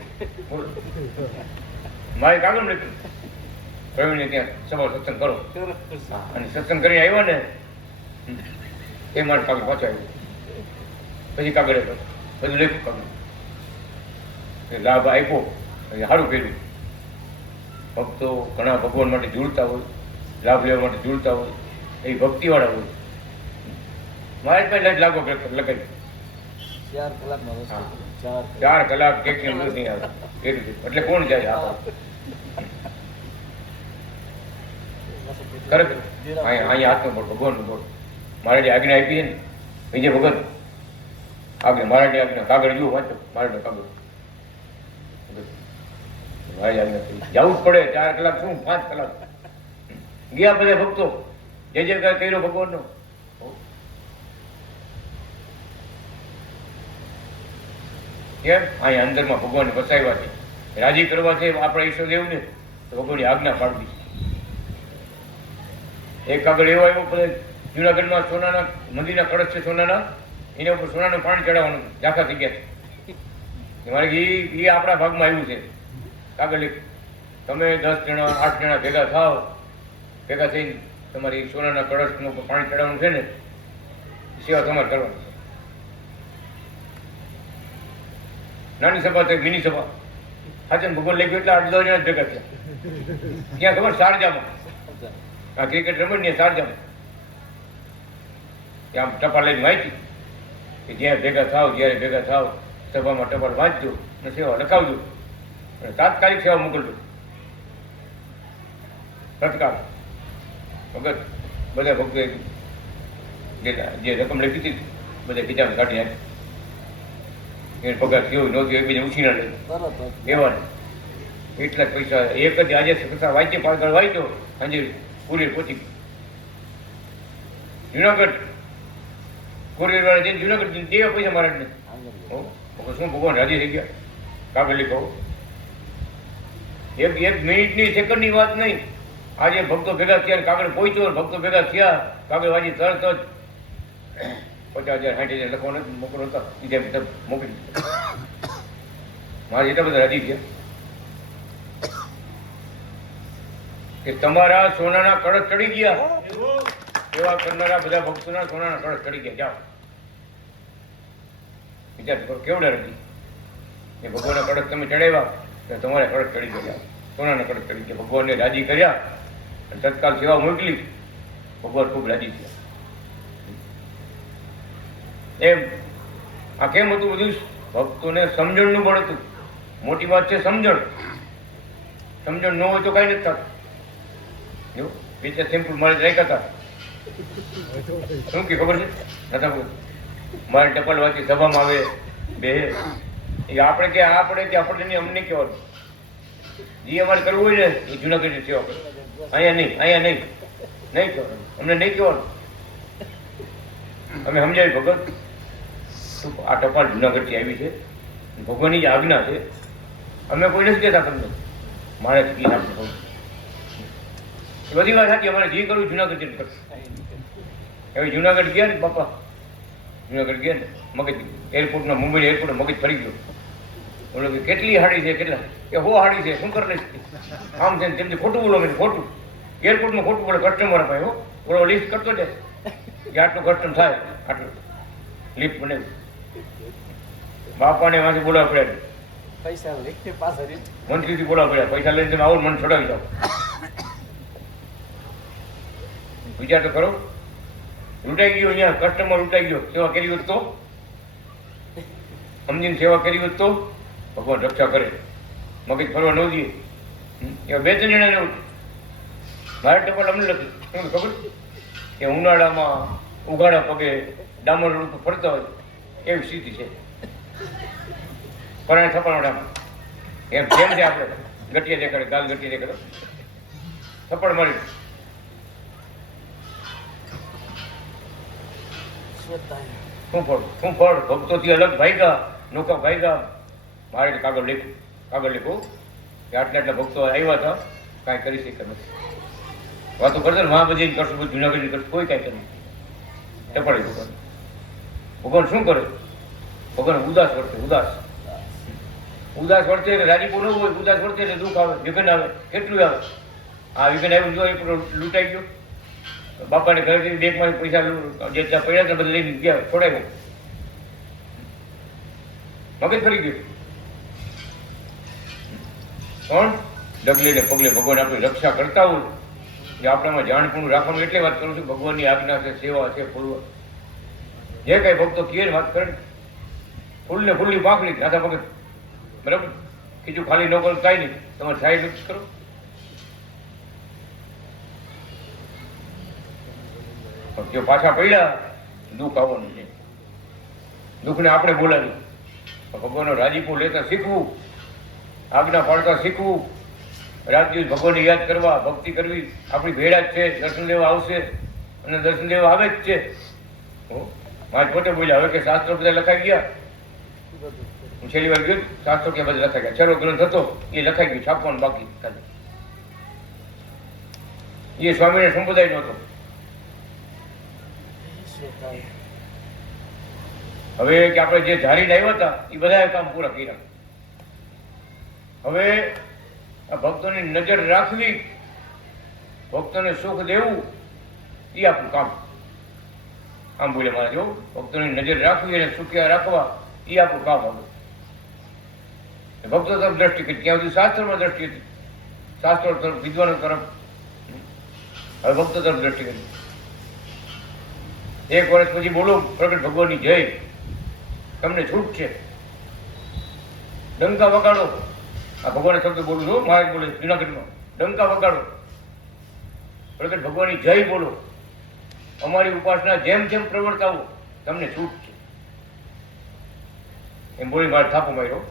મારે કાગળ લખ્યું પ્રવીણને ત્યાં સભા સત્સંગ કરો. અને સત્સંગ કરીને આવ્યો ને એ મારે કાગળ પાછો આવ્યો. પછી કાગળે બધું લખ્યું કાગળ. લાભ આપ્યો સારું કર્યું. ભક્તો ઘણા ભગવાન માટે જોડતા હોય, લાભ લેવા માટે જોડતા હોય, એ ભક્તિવાળા હોય. મારે પણ લાગો લગાવી 4 કલાક ટેક્સી બસ નહીં આવે એટલે કોણ જાય? ખરેખર અહીંયા હાથનો બોલ ભગવાનનો બોલ. મારે જે આજ્ઞા આપી છે ને વિજય ભગત આજ્ઞા મારા આજ્ઞા કાગળ જુઓ વાંચો મારા કાગળ. જવું જ પડે. 4 કલાક શું 5 કલાક ગયા બધા ભક્તો. જે જગ્યા કર્યો ભગવાનનો. કેમ? અહીંયા અંદરમાં ભગવાનને બસાવ્યા છે, રાજી કરવા છે આપણા ઈષ્ટદેવને. તો ભગવાનની આજ્ઞા પાડવી. એક કાગળ એવો આવ્યો બધા જુનાગઢમાં સોનાના મંદિરના કળશ છે સોનાના, એના ઉપર સોનાનું પાણી ચડાવવાનું ઝાંખા થઈ ગયા છે. મારે એ આપણા ભાગમાં આવ્યું છે. કાગળ તમે 10 જણા 8 જણા ભેગા થાવ, ભેગા થઈને તમારી સોનાના કળશનું પાણી ચડાવવાનું છે ને, સેવા તમારે કરવાની છે. નાની સભા થઈ મિની સભા. હાચન ભગવાન લઈ ગયો એટલે 8-10 જણા ભેગા થયા. ત્યાં ખબર શારજામાં આ ક્રિકેટ રમણ ને શારજામાં ત્યાં ટપાલ લઈને વાંચી કે જ્યાં ભેગા થાવ જ્યારે ભેગા થાવ સભામાં ટપાલ વાંચજો અને સેવા લખાવજો અને તાત્કાલિક સેવા મોકલજો. તત્કાળ વખત બધા ભક્તોએ જે રકમ લખી હતી બધા ખીચામાં કાઢી નાખી. એને પગાર થયો ન થયો એકબીજા ઉછીના લઈ એવા એટલા જ પૈસા એક જ આજે વાંચે પાછળ વાંચ્યો સાંજે કુરિયર પહોંચી જુનાગઢ કુરિયર વાળા જઈને જુનાગઢ દેવા પૈસા મહારાજને શું ભગવાન રાજી થઈ ગયા કાગળ લીખો એક મિનિટની સેકન્ડની વાત નહીં આજે ભક્તો ભેગા થયા કાગળ પહોંચ્યો ભક્તો ભેગા થયા કાગળ વાંચી તરત જ 50,000 60,000 લખવાનો મોકલો હતા બીજા બધા મોકલી મારે એટલા બધા રાજી ગયા કે તમારા સોનાના કળશ ચડી ગયા એવા કરનારા બધા ભક્તોના સોનાના કળશ ચડી ગયા જાઓ વિચાર કરો કેવડા રાજી એ ભગવાનના કળશ તમે ચડાવ્યા તો તમારે કળશ ચડી ગયા સોનાના કળશ ચડી ગયા ભગવાનને રાજી કર્યા અને તત્કાલ સેવા મોકલી ભગવાન ખૂબ રાજી થયા એમ આ કેમ હતું બધું ભક્તોને સમજણનું બળ હતું મોટી વાત છે સમજણ સમજણ ન હોય તો કઈ નથી થતું જો બીજા સિમ્પલ મારે રાખ્યા હતા શું કે ખબર છે નતા મારે ટપાલ વાંચી સભામાં આવે બે એ આપણે કે આપણને નહીં અમને કહેવાનું જે અમારે કરવું હોય ને એ જુનાગઢની સેવા કરે અહીંયા નહીં કહેવાનું અમને નહીં કહેવાનું અમે સમજાવી ભગત આ ટપાલ જુનાગઢથી આવી છે ભગવાનની જ આજ્ઞા છે અમે કોઈ નથી કહેતા તમને મારે કી આપણે કહું બધી વાત સાચી અમારે જે કરવું જુનાગઢ કરશે હવે જુનાગઢ ગયા ને બાપા જુનાગઢ ગયા ને મગજ એરપોર્ટના મુંબઈ એરપોર્ટ મગજ ફરી ગયો બોલો કે કેટલી હાડી છે કેટલા કે હો હાડી છે શું કરી લઈશ આમ છે તેમથી ખોટું બોલો મેં ખોટું એરપોર્ટમાં ખોટું બોલે કસ્ટમર અપાય હો બોલો લિસ્ટ કરતો જાય કે આટલું કસ્ટમ થાય આટલું લિફ્ટ બને બાપાને માંથી બોલાવવા પડ્યા પૈસા મંત્રીથી બોલાવવા પડ્યા પૈસા લઈને તમે આવો મને છોડાવી જાઓ વિચાર તો કરો લૂંટાઈ ગયો અહીંયા કસ્ટમર લૂંટાઈ ગયો સેવા કરી હોત તો સમજીને સેવા કરી હોત તો ભગવાન રક્ષા કરે મગજ ફરવા ન દઈએ એવા બે ત્રણ જણા મારે ટપાલ અમને લખી શું ખબર કે ઉનાળામાં ઉઘાડા પગે ડામર રોડ પર ફરતા હોય એવી સ્થિતિ છે પરાણે થપાનો ડામ એમ જેમ છે આપણે ગટિયા દેખાડે ગાલ ગટિયા દેખાડે થપ્પડ મારી શું ફળ ભક્તોથી અલગ ભાગ્યા નોકા ભાગ્યા મારે કાગળ લીખું કે આટલા ભક્તો આવ્યા હતા કાંઈ કરી શકે નથી વાતો કરતો ને મહાબધી કરશું બધું જુનાગઢ કરશું કોઈ કાંઈ કરે ટપાડી ભગવાન શું કરે ભગવાન ઉદાસ વર્તે એટલે રાજીપો ન હોય ઉદાસ વર્તે એટલે દુઃખ આવે વિઘન આવે કેટલું આવે આ વિઘન આવ્યું જો એ લૂંટાઈ ગયો બાપાને ઘરેથી બેંકમાં પૈસા જેટલા પડ્યા હતા બધા લઈને ગયા છોડાવ્યો મગજ ફરી ગયું પણ ડગલે ને પગલે ભગવાન આપણી રક્ષા કરતા હોય જે આપણામાં જાણપણું રાખવાનું એટલે વાત કરું છું ભગવાનની આજ્ઞા છે સેવા છે ફૂલ જે કઈ ભક્તો કહે વાત કરે ફૂલ ને ફૂલની પાંખડી રાધા ભગત બરાબર બીજું ખાલી ન કરો કાંઈ નહીં તમારે સાઈડ મિક્સ કરો જો પાછા પડ્યા દુઃખ આવવાનું છે દુઃખને આપણે બોલાવી ભગવાનનો રાજીપો લેતા શીખવું આજ્ઞા પાડતા શીખવું રાત દિવસ ભગવાનને યાદ કરવા ભક્તિ કરવી આપણી ભેળા જ છે દર્શન લેવા આવશે અને દર્શન લેવા આવે જ છે મારે પોતે બોલ્યા હવે કે શાસ્ત્રો બધા લખાઈ ગયા હું છેલ્લી વાર ગયો શાસ્ત્રો કે બધા લખાઈ ગયા છેલ્લો ગ્રંથ હતો એ લખાઈ ગયો છાપવાનું બાકી એ સ્વામીને સંપ્રદાય નો હતો હવે કે આપણે જે ધારીને આવ્યા હતા એ બધા કામ પૂરા કર્યા હવે આ ભક્તોની નજર રાખવી ભક્તોને સુખ દેવું એ આપણું કામ આમ બોલે મારે જો ભક્તોની નજર રાખવી અને સુખ્યા રાખવા એ આપણું કામ હતું ભક્તો તરફ દ્રષ્ટિ કરી ત્યાં સુધી શાસ્ત્રમાં દ્રષ્ટિ હતી શાસ્ત્રો તરફ વિદ્વાનો તરફ હવે ભક્તો તરફ દ્રષ્ટિ કરી એક વર્ષ પછી બોલો પ્રગટ ભગવાનની જય તમને છૂટ છે ડંકા વગાડો આ ભગવાન શબ્દ બોલું છું મહારાજ બોલે જુનાગઢમાં ડંકા વગાડો પ્રગટ ભગવાનની જય બોલો અમારી ઉપાસના જેમ જેમ પ્રવર્તાવો તમને છૂટ છે એમ બોલી મારે થાપો માર્યો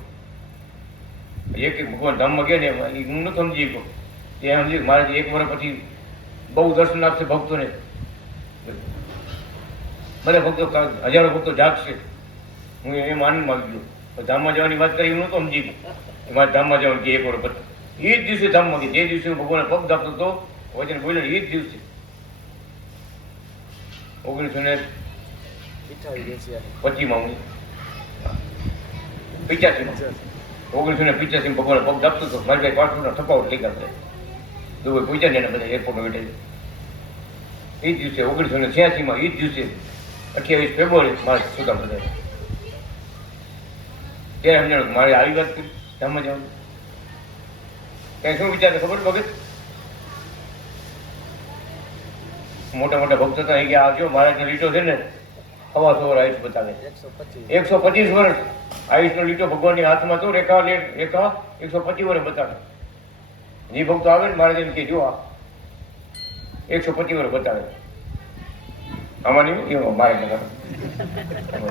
એક એક ભગવાન ધામમાં ગયા ને એ હું નથી સમજી ગયો. એ સમજી મારે 1 વર્ષ પછી બહુ દર્શન આપશે ભક્તોને, બધા ભક્તો, હજારો ભક્તો જાગશે. હું એમ આનંદમાં આવી ગયો. ધામમાં જવાની વાત કરી હું નહોતો સમજી ગયો. મારે ધામમાં જવાનું કે 1 વર્ષ પછી એ જ દિવસે ધામમાં ગઈ. જે દિવસે હું ભગવાનને પગ દાબતો હતો વચન બોલ્યો એ જ દિવસે 1925માં હું 1985 ભગવાન પગ દાબતો હતો. મારી ભાઈ પાસપોર્ટનો થપાવટ લઈ ગયા દુબઈ પહોંચ્યા ને એને બધા એરપોર્ટમાં બેઠા. એ જ દિવસે 1986માં એ જ દિવસે 28 ફેબ્રુઆરી મારે સુધા બધા ત્યારે સમજાણું મારે આવી વાત કરી ધામમાં જવાનું. ત્યાં શું વિચાર ખબર ભગત? મોટા મોટા ભક્ત હતા કે આવજો મહારાજનો લીટો છે ને 125 આયુષ બતાવે. 125 વર્ષ આયુષનો લીટો ભગવાનની હાથમાં તો રેખા 125 વર્ષ બતાવે. જે ભક્તો આવે ને મહારાજ એમ કે જો આ 125 વર્ષ બતાવે. આમાં નહીં એમાં મારે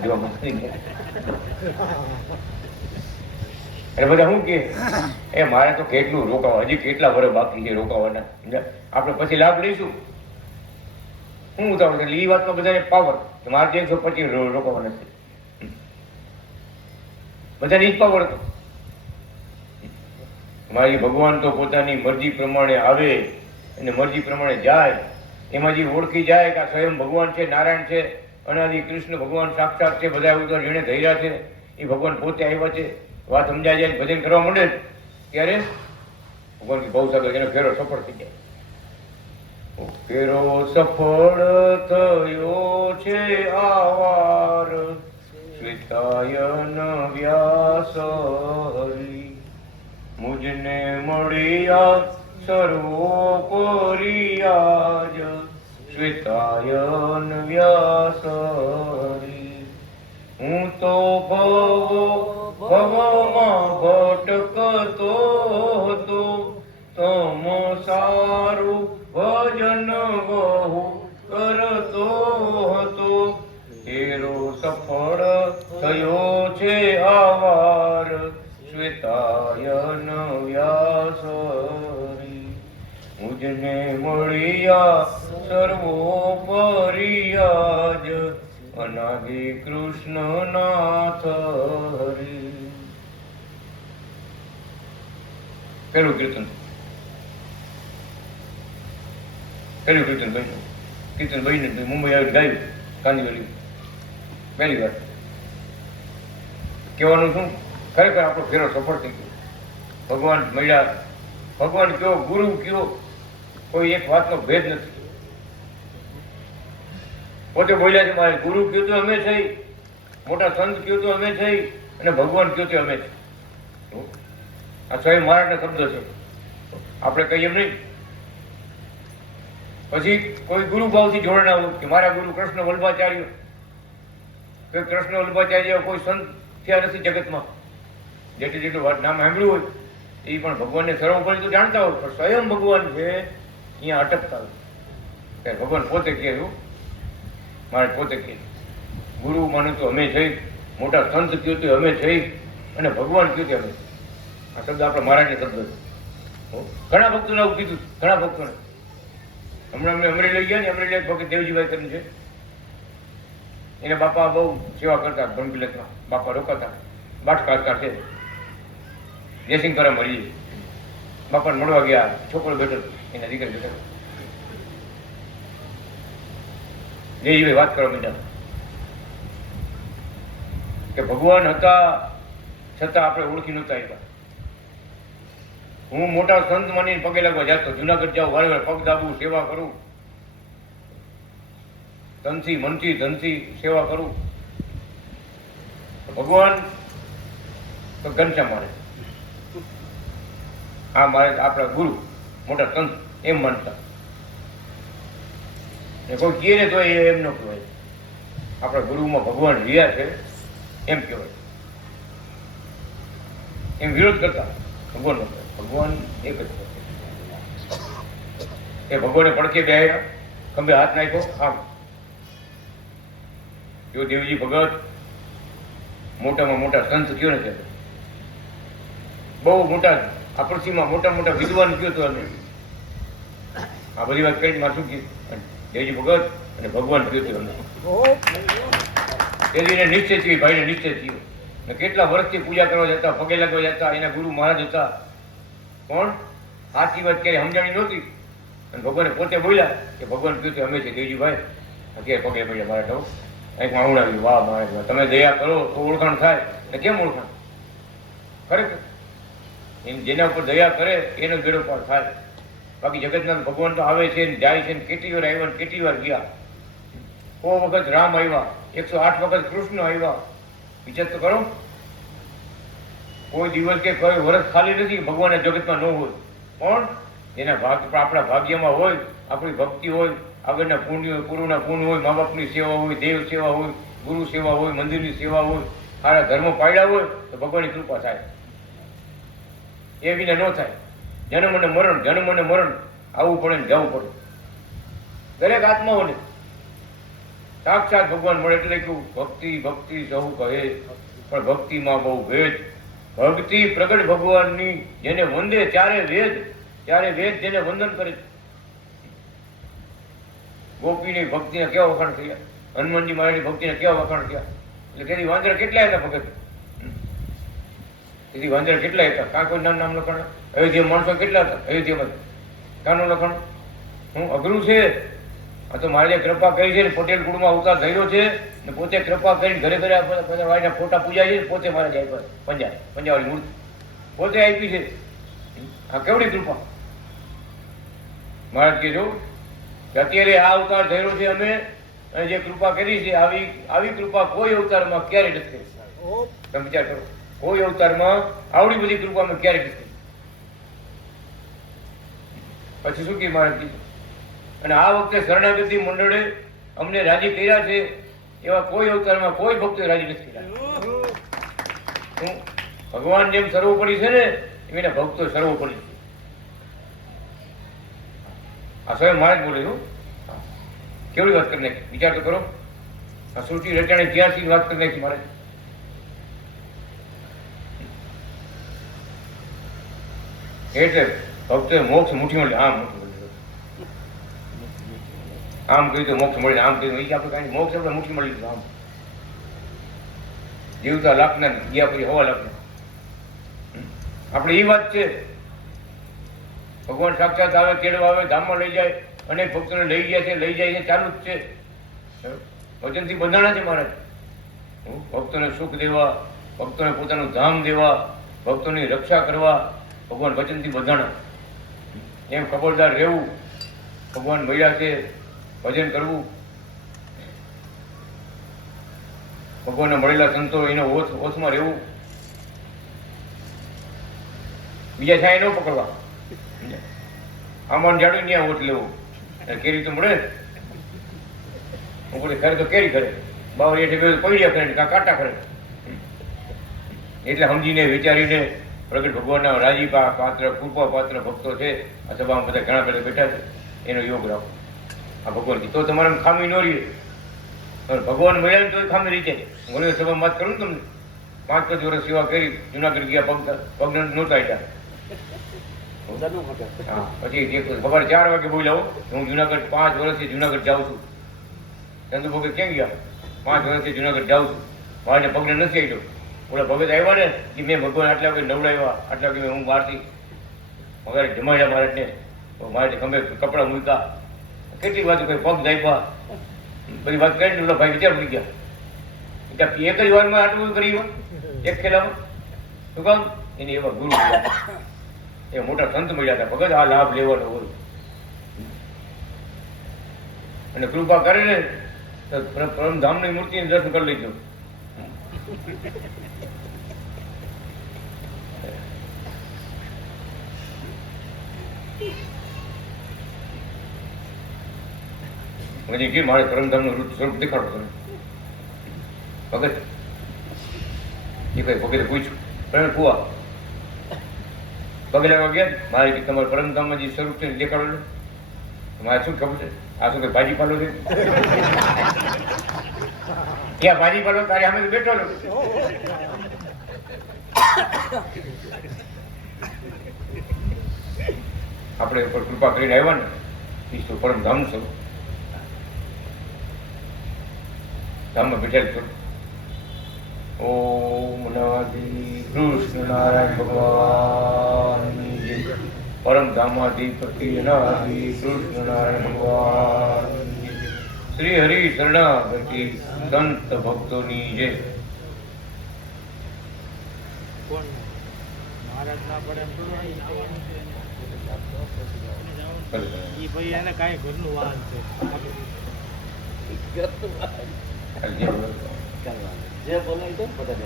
જોવા એટલે બધા શું કે એ મારે તો કેટલું રોકાવા, હજી કેટલા વર્ષ બાકી છે રોકાવાના, આપણે પછી લાભ લઈશું. હું ઉતાવળ એટલે એ વાતમાં બધાને પાવર કે મારે 125 રોકાવાના છે. બધાને જ પાવર હતો. મારી ભગવાન તો પોતાની મરજી પ્રમાણે આવે અને મરજી પ્રમાણે જાય. એમાં જે ઓળખી જાય કે આ સ્વયં ભગવાન છે, નારાયણ છે, અનાદિ કૃષ્ણ ભગવાન સાક્ષાત છે, બધા ઉત્તર જેણે ધૈર્યા છે એ ભગવાન પોતે આવ્યા છે. વાત સમજાય જાય, ભજન કરવા માંડે ત્યારે ભગવાન બહુ સાગર એનો ફેરો સફળ થઈ જાય. ફેરો સફળ થયો છે આવાર શ્વેતાયન વ્યાસ હરી, મુજને મળ્યા સર્વોપરિયાજ શ્વેતાયન વ્યાસ હરી. હું તો ભવમાં ભટકતો હતો, તમ સારું ભજન બહુ કરતો હતો. ફેરો સફળ થયો છે આવાર શ્વેતાયન વ્યાસ હરી, મુજને મળ્યા સર્વોપરિયાજ અનાદિ કૃષ્ણનાથ હરી. પહેલું કીર્તન બહીને મુંબઈ આવીને ગાયું કાંદીવલી પહેલી વાર. કહેવાનું શું, ખરેખર આપણો ફેરો સફળ થઈ ગયો. ભગવાન મળ્યા, ભગવાન કયો, ગુરુ કયો, કોઈ એક વાતનો ભેદ નથી. પોતે બોલ્યા છે મારે ગુરુ કયો તો અમે થઈ, મોટા સંત કયો તો અમે થઈ, અને ભગવાન કયો તો અમે છે. આ સ્વયં મહારાજના શબ્દો છે, આપણે કહીએ એમ નહીં. પછી કોઈ ગુરુ ભાવથી જોડના હોય કે મારા ગુરુ કૃષ્ણ વલ્ભાચાર્ય, કોઈ કૃષ્ણ વલ્ભાચાર્ય કોઈ સંત થયા નથી જગતમાં. જેટલું નામ સાંભળ્યું હોય એ પણ ભગવાનને સર્વોપરી તો જાણતા હોય, પણ સ્વયં ભગવાન છે અહીંયા અટકતા હોય. ત્યારે ભગવાન પોતે કહે મારે પોતે કહે ગુરુ માનું તો અમે થઈ, મોટા સંત કયો તો અમે થઈ, અને ભગવાન કયો તો અમે. આ શબ્દ આપણે મહારાજને શબ્દ છે. ઘણા ભક્તોને આવું કીધું, ઘણા ભક્તોને. હમણાં અમને અમરેલી ગયા ને, અમરેલી ભગત દેવજીભાઈ કરીને છે, એને બાપા બહુ સેવા કરતા બ્રહ્મપિલકમાં. બાપા રોકાતા, બાટકારતા છે, જયસિંહ કરા મળી. બાપાને મળવા ગયા, છોકરો બેઠો, એના દીકરા બેઠો. દેવજીભાઈ વાત કરવા માંડ્યા કે ભગવાન હતા છતાં આપણે ઓળખી નહોતા આવ્યા. હું મોટા સંત માનીને પગે લાગવા જતો, જુનાગઢ જાઉં, વારે વારે પગ દાબું, સેવા કરું, તનથી મનથી ધનથી સેવા કરું. ભગવાન તો ઘનશ્યામ મારે, આ મારે આપણા ગુરુ મોટા સંત એમ માનતા. કોઈ કહે ને તો એમ ન કહેવાય, આપણા ગુરુમાં ભગવાન રહ્યા છે એમ કહેવાય. એમ વિરોધ કરતા ભગવાન નો. ભગવાન એક જ એ ભગવાને પડખે બેહ્યા, ખંભે હાથ નાખ્યો. આમ જો દેવજી ભગત મોટામાં મોટા સંત કયો ને બહુ મોટા આ પૃથ્વીમાં મોટા મોટા વિદ્વાન કયો તો અમે આ બધી વાત કરી મારું શું કીધું દેવજી ભગત અને ભગવાન કયો તો અમે તેથી નિશ્ચય થયો, ભાઈને નિશ્ચય થયો. ને કેટલા વર્ષથી પૂજા કરવા જતા, પગે લાગવા જતા, એના ગુરુ મહારાજ હતા. કોણ સાચી વાત ક્યારે સમજાણી નહોતી અને ભગવાને પોતે બોલ્યા કે ભગવાન કીધું અમે છે દેવજીભાઈ અત્યારે પગે પડ્યા મારા તો કંઈક માવડાવ્યું. વાહ મહારાજ, તમે દયા કરો તો ઓળખાણ થાય. ને કેમ ઓળખાણ? ખરેખર જેના ઉપર દયા કરે એનો બેડો પાર થાય. બાકી જગતનાથ ભગવાન તો આવે છે જાય છે, કેટલી વાર આવ્યા કેટલી વાર ગયા. કો વખત રામ આવ્યા, 108 વખત કૃષ્ણ આવ્યા. વિચાર તો કરો. કોઈ દિવસ કે કોઈ વર્ષ ખાલી નથી ભગવાનના જગતમાં ન હોય. પણ એના ભાગ આપણા ભાગ્યમાં હોય, આપણી ભક્તિ હોય, આગળના પુણ્ય હોય, પૂર્વના પુણ્ય હોય, મા બાપની સેવા હોય, દેવ સેવા હોય, ગુરુ સેવા હોય, મંદિરની સેવા હોય, સારા ધર્મ પાડ્યા હોય તો ભગવાનની કૃપા થાય. એ વિના ન થાય. જન્મ અને મરણ, જન્મ અને મરણ આવવું પડે ને જવું પડે દરેક આત્માઓને. સાક્ષાત ભગવાન મળે એટલે કેવું ભક્તિ ભક્તિ સૌ કહે પણ ભક્તિમાં બહુ ભેદ. ભક્તિ પ્રગટ ભગવાનની જેને વંદે ચારે વેદ જેને વંદન કરે. ગોપીની ભક્તિના કેવા વખાણ થયા, હનુમાનજી મહારાજની ભક્તિના કેવા વખાણ થયા. એટલે તેથી વાંદરા કેટલા હતા ભગત, તેથી વાંદરા કેટલા હતા. કાં કોઈ નામ લખણ. અયોધ્યા માણસો કેટલા હતા અયોધ્યામાં, કાનું લખણ. હું અઘરું છે. આ તો મારે કૃપા કરી છે ને પટેલ કુળમાં અવતાર થયેલો છે ને પોતે કૃપા કરીને ઘરે ઘરે વાળીના ફોટા પૂજાય છે. પોતે મારે જાય પંજાવાળી મૂર્તિ પોતે આપી છે. આ કેવડી કૃપા. મહારાજ કહેજો કે અત્યારે આ અવતાર થયેલો છે અમે, અને જે કૃપા કરી છે આવી કૃપા કોઈ અવતારમાં ક્યારે નથી કરી. તમે વિચાર કરો, કોઈ અવતારમાં આવડી બધી કૃપા અમે ક્યારે નથી કરી. પછી શું કહે મહારાજ કીધું, અને આ વખતે શરણાગતિ મંડળે અમને રાજી કર્યા છે એવા કોઈ અવતારમાં કોઈ ભક્તો રાજી નથી કર્યા. ભગવાન જેમ સર્વોપરી છે ને એમ એના ભક્તો સર્વોપરી છે. આ સ્વયં મહારાજ બોલે છું. કેવડી વાત કરી નાખી, વિચાર તો કરો. આ સૃષ્ટિ રચાણી ત્યારથી વાત કરી નાખી મહારાજ. એટલે ભક્તોએ મોક્ષ મુઠ્ઠી મળે. આમ કહ્યું તો મોક્ષ મળે, આમ કહ્યું એ આપણે કાંઈ મોક્ષ આપણે મુઠ્ઠી મળી લીધું. આમ જીવતા લાખના ગયા પછી 1.5 લાખના. આપણે એ વાત છે ભગવાન સાક્ષાત આવે, તેડવા આવે, ધામમાં લઈ જાય, અનેક ભક્તોને લઈ ગયા છે, લઈ જાય છે, ચાલુ જ છે. વચનથી બંધાણા છે મહારાજ. ભક્તોને સુખ દેવા, ભક્તોને પોતાનું ધામ દેવા, ભક્તોની રક્ષા કરવા ભગવાન વચનથી બંધાણા. એમ ખબરદાર રહેવું. ભગવાન મળ્યા છે, ભજન કરવું. ભગવાનને મળેલા સંતો એનો ઓછમાં રહેવું. બીજા છાંય ન પકડવા. આમાં જાડું ત્યાં ઓછ લેવું. કેરી તો મળે. હું ખરે તો કેરી કરે, બાવરી એટલે પૈડિયા કરે કાં કાંટા કરે. એટલે સમજીને વિચારીને પ્રગટ ભગવાનના રાજીપા પાત્ર, કૃપા પાત્ર ભક્તો છે આ સભામાં બધા ઘણા બધા બેઠા છે, એનો યોગ રાખો. આ ભગવાન તો તમારે ખામી ન રહીએ. ભગવાન મળ્યા ને તો ખામી રહી જાય. હું સભામાં વાત કરું ને તમને 5-5 વર્ષ સેવા કરી, જુનાગઢ ગયા, પગ નહોતા આવ્યા. હા, પછી સવારે 4 વાગે બોલાવો. હું જુનાગઢ 5 વર્ષથી જુનાગઢ જાઉં છું. ચંદુ ભગત ક્યાં ગયા? 5 વર્ષથી જુનાગઢ જાઉં છું. મારે પગને નથી આવ્યો. ઓલા ભગત આવ્યા ને કે મેં ભગવાન આટલા વખત નવડાવ્યા, આટલા વખત હું બહારથી વગેરે જમાડ્યા મહારાજને. મારે ગમે કપડાં મૂક્યા, કેટલી વાત કરી, પગ દાપ્યા, બધી વાત કરીને ઓલા ભાઈ વિચાર પડી ગયા. એક જ વારમાં આટલું કર્યું એક ખેલામાં. શું કામ? એને એવા ગુરુ એ મોટા સંત મળ્યા હતા. ભગત આ લાભ લેવાનો હોય અને કૃપા કરે ને તો પરમધામની મૂર્તિને દર્શન કરી લેજો. મને કે મારે પરમધામનું સ્વરૂપ દેખાડો તમે. ભગત એ કઈ ભગતે પૂછ્યું, પણ કુવા પગે લાગવા ગયા. મારે કે તમારે પરમધામમાં જે સ્વરૂપ છે દેખાડો. મારે શું ખબર છે? આ શું કઈ ભાજીપાલો છે? ક્યાં ભાજીપાલો? તારે અમે તો બેઠો આપણે ઉપર કૃપા કરીને આવ્યા ને એ તો પરમ ધામ છો, ધામમાં બેઠેલ છો. ઓમ નમઃ કૃષ્ણ નારાયણ ભગવાનની જય. પરમ ધામાધિપતિ નમઃ કૃષ્ણ નારાયણ ભગવાન. શ્રી હરિ શરણાગતિ સંત ભક્તોની જય. મહારાજ ના પડે એમ ઈ ભાઈ એને કાંઈ ઘરનું વાહન છે જે બોલાય તો બધા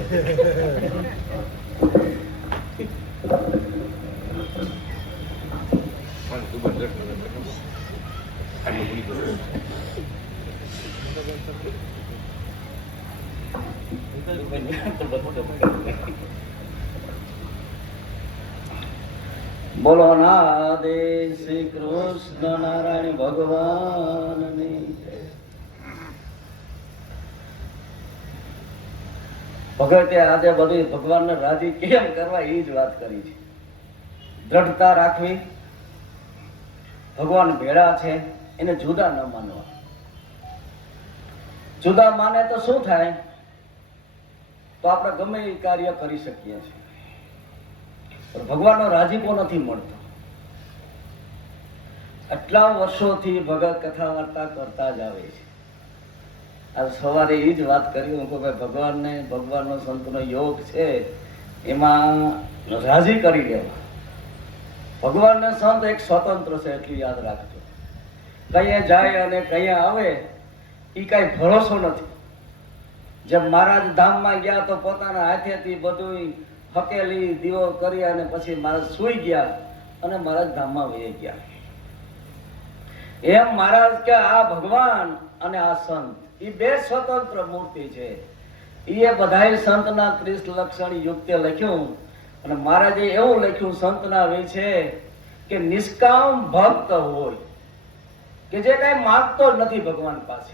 બોલો નાદે શ્રી કૃષ્ણ નારાયણ ભગવાનની ભગતે આજે બધું ભગવાનને રાજી કેમ કરવા એ જ વાત કરી છે. દ્રઢતા રાખવી, ભગવાન ભેળા છે એને જુદા ન માનવા. જુદા માને તો શું થાય? તો આપણે ગમે એ કાર્ય કરી શકીએ છીએ, પણ ભગવાનનો રાજીપો નથી મળતો. આટલા વર્ષોથી ભગત કથા વાર્તા કરતા જ આવે છે. આજ સવારે એ જ વાત કરી હું કે ભાઈ ભગવાનનો સંતનો યોગ છે એમાં રાજી કરી લેવા. ભગવાનને સંત એક સ્વતંત્ર છે એટલું યાદ રાખજો. કઈએ જાય અને કઈએ આવે એ કઈ ભરોસો નથી. જેમ મહારાજ ધામમાં ગયા તો પોતાના હાથેથી બધું હકેલી દીવો કરી અને પછી મહારાજ સૂઈ ગયા અને મહારાજ ધામમાં વહી ગયા. એમ મહારાજ કે આ ભગવાન અને આ સંત એ બે સ્વતંત્ર મૂર્તિ છે. એ બધાય સંતના 30 લક્ષણ યુક્તે લખ્યું અને મહારાજે એવું લખ્યું સંતના વિશે કે નિષ્કામ ભક્ત હોય કે જે કઈ માંગતો જ નથી ભગવાન પાસે.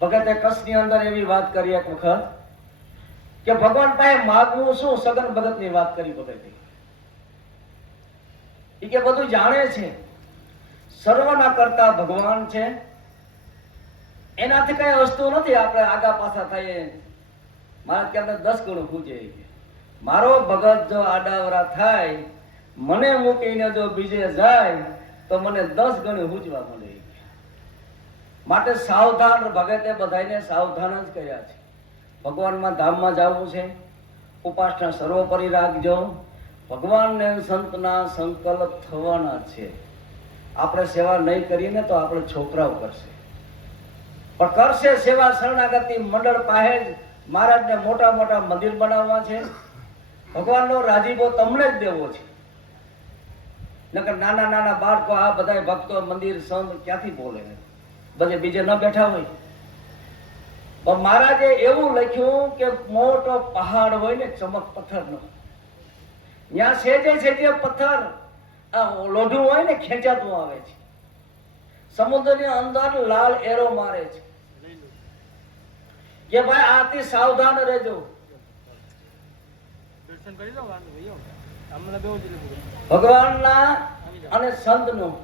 ભગતે કચ્છની અંદર એવી વાત કરી એક વખત કે ભગવાન પાસે માગવું શું? સગન ભગત ની વાત કરી ભગતે. એ કે બધું જાણે છે, સર્વના કરતા ભગવાન છે, એનાથી કઈ વસ્તુ નથી. આપણે આગા પાછા થઈએ મારે કે 10 ગણું પૂજે. મારો ભગત જો આડાવરા થાય મને મૂકીને જો બીજે જાય તો મને 10 ગણું પૂજવા મળે. માટે સાવધાન. ભગતે બધાને સાવધાન જ કર્યા છે. ભગવાનમાં ધામમાં જવું છે, ઉપાસના સર્વોપરી રાખજો. ભગવાનને સંતના સંકલ્પ થવાના છે. આપણે સેવા નહીં કરીએ ને તો આપણે છોકરાઓ કરશે, પણ કરશે સેવા. શરણાગતિ મંડળ પાસે જ મહારાજને મોટા મોટા મંદિર બનાવવા છે. ભગવાનનો રાજીપો તમને જ દેવો છે. નકર નાના નાના બાળકો આ બધા ભક્તો મંદિર સંત ક્યાંથી બોલે? બધે બીજે ન બેઠા હોય. પણ મહારાજે એવું લખ્યું કે મોટો પહાડ હોય ને ચમક પથ્થરનો, ત્યાં સેજે સેજે પથ્થર લોઢું હોય ને ખેંચાતું આવે છે. સમુદ્રની અંદર લાલ એરો મારે છે કે ભાઈ આથી સાવધાન રહેજો. દર્શન કરી લો ભાઈઓ. હમણાં બેવું જ ભગવાનના અને સંતનું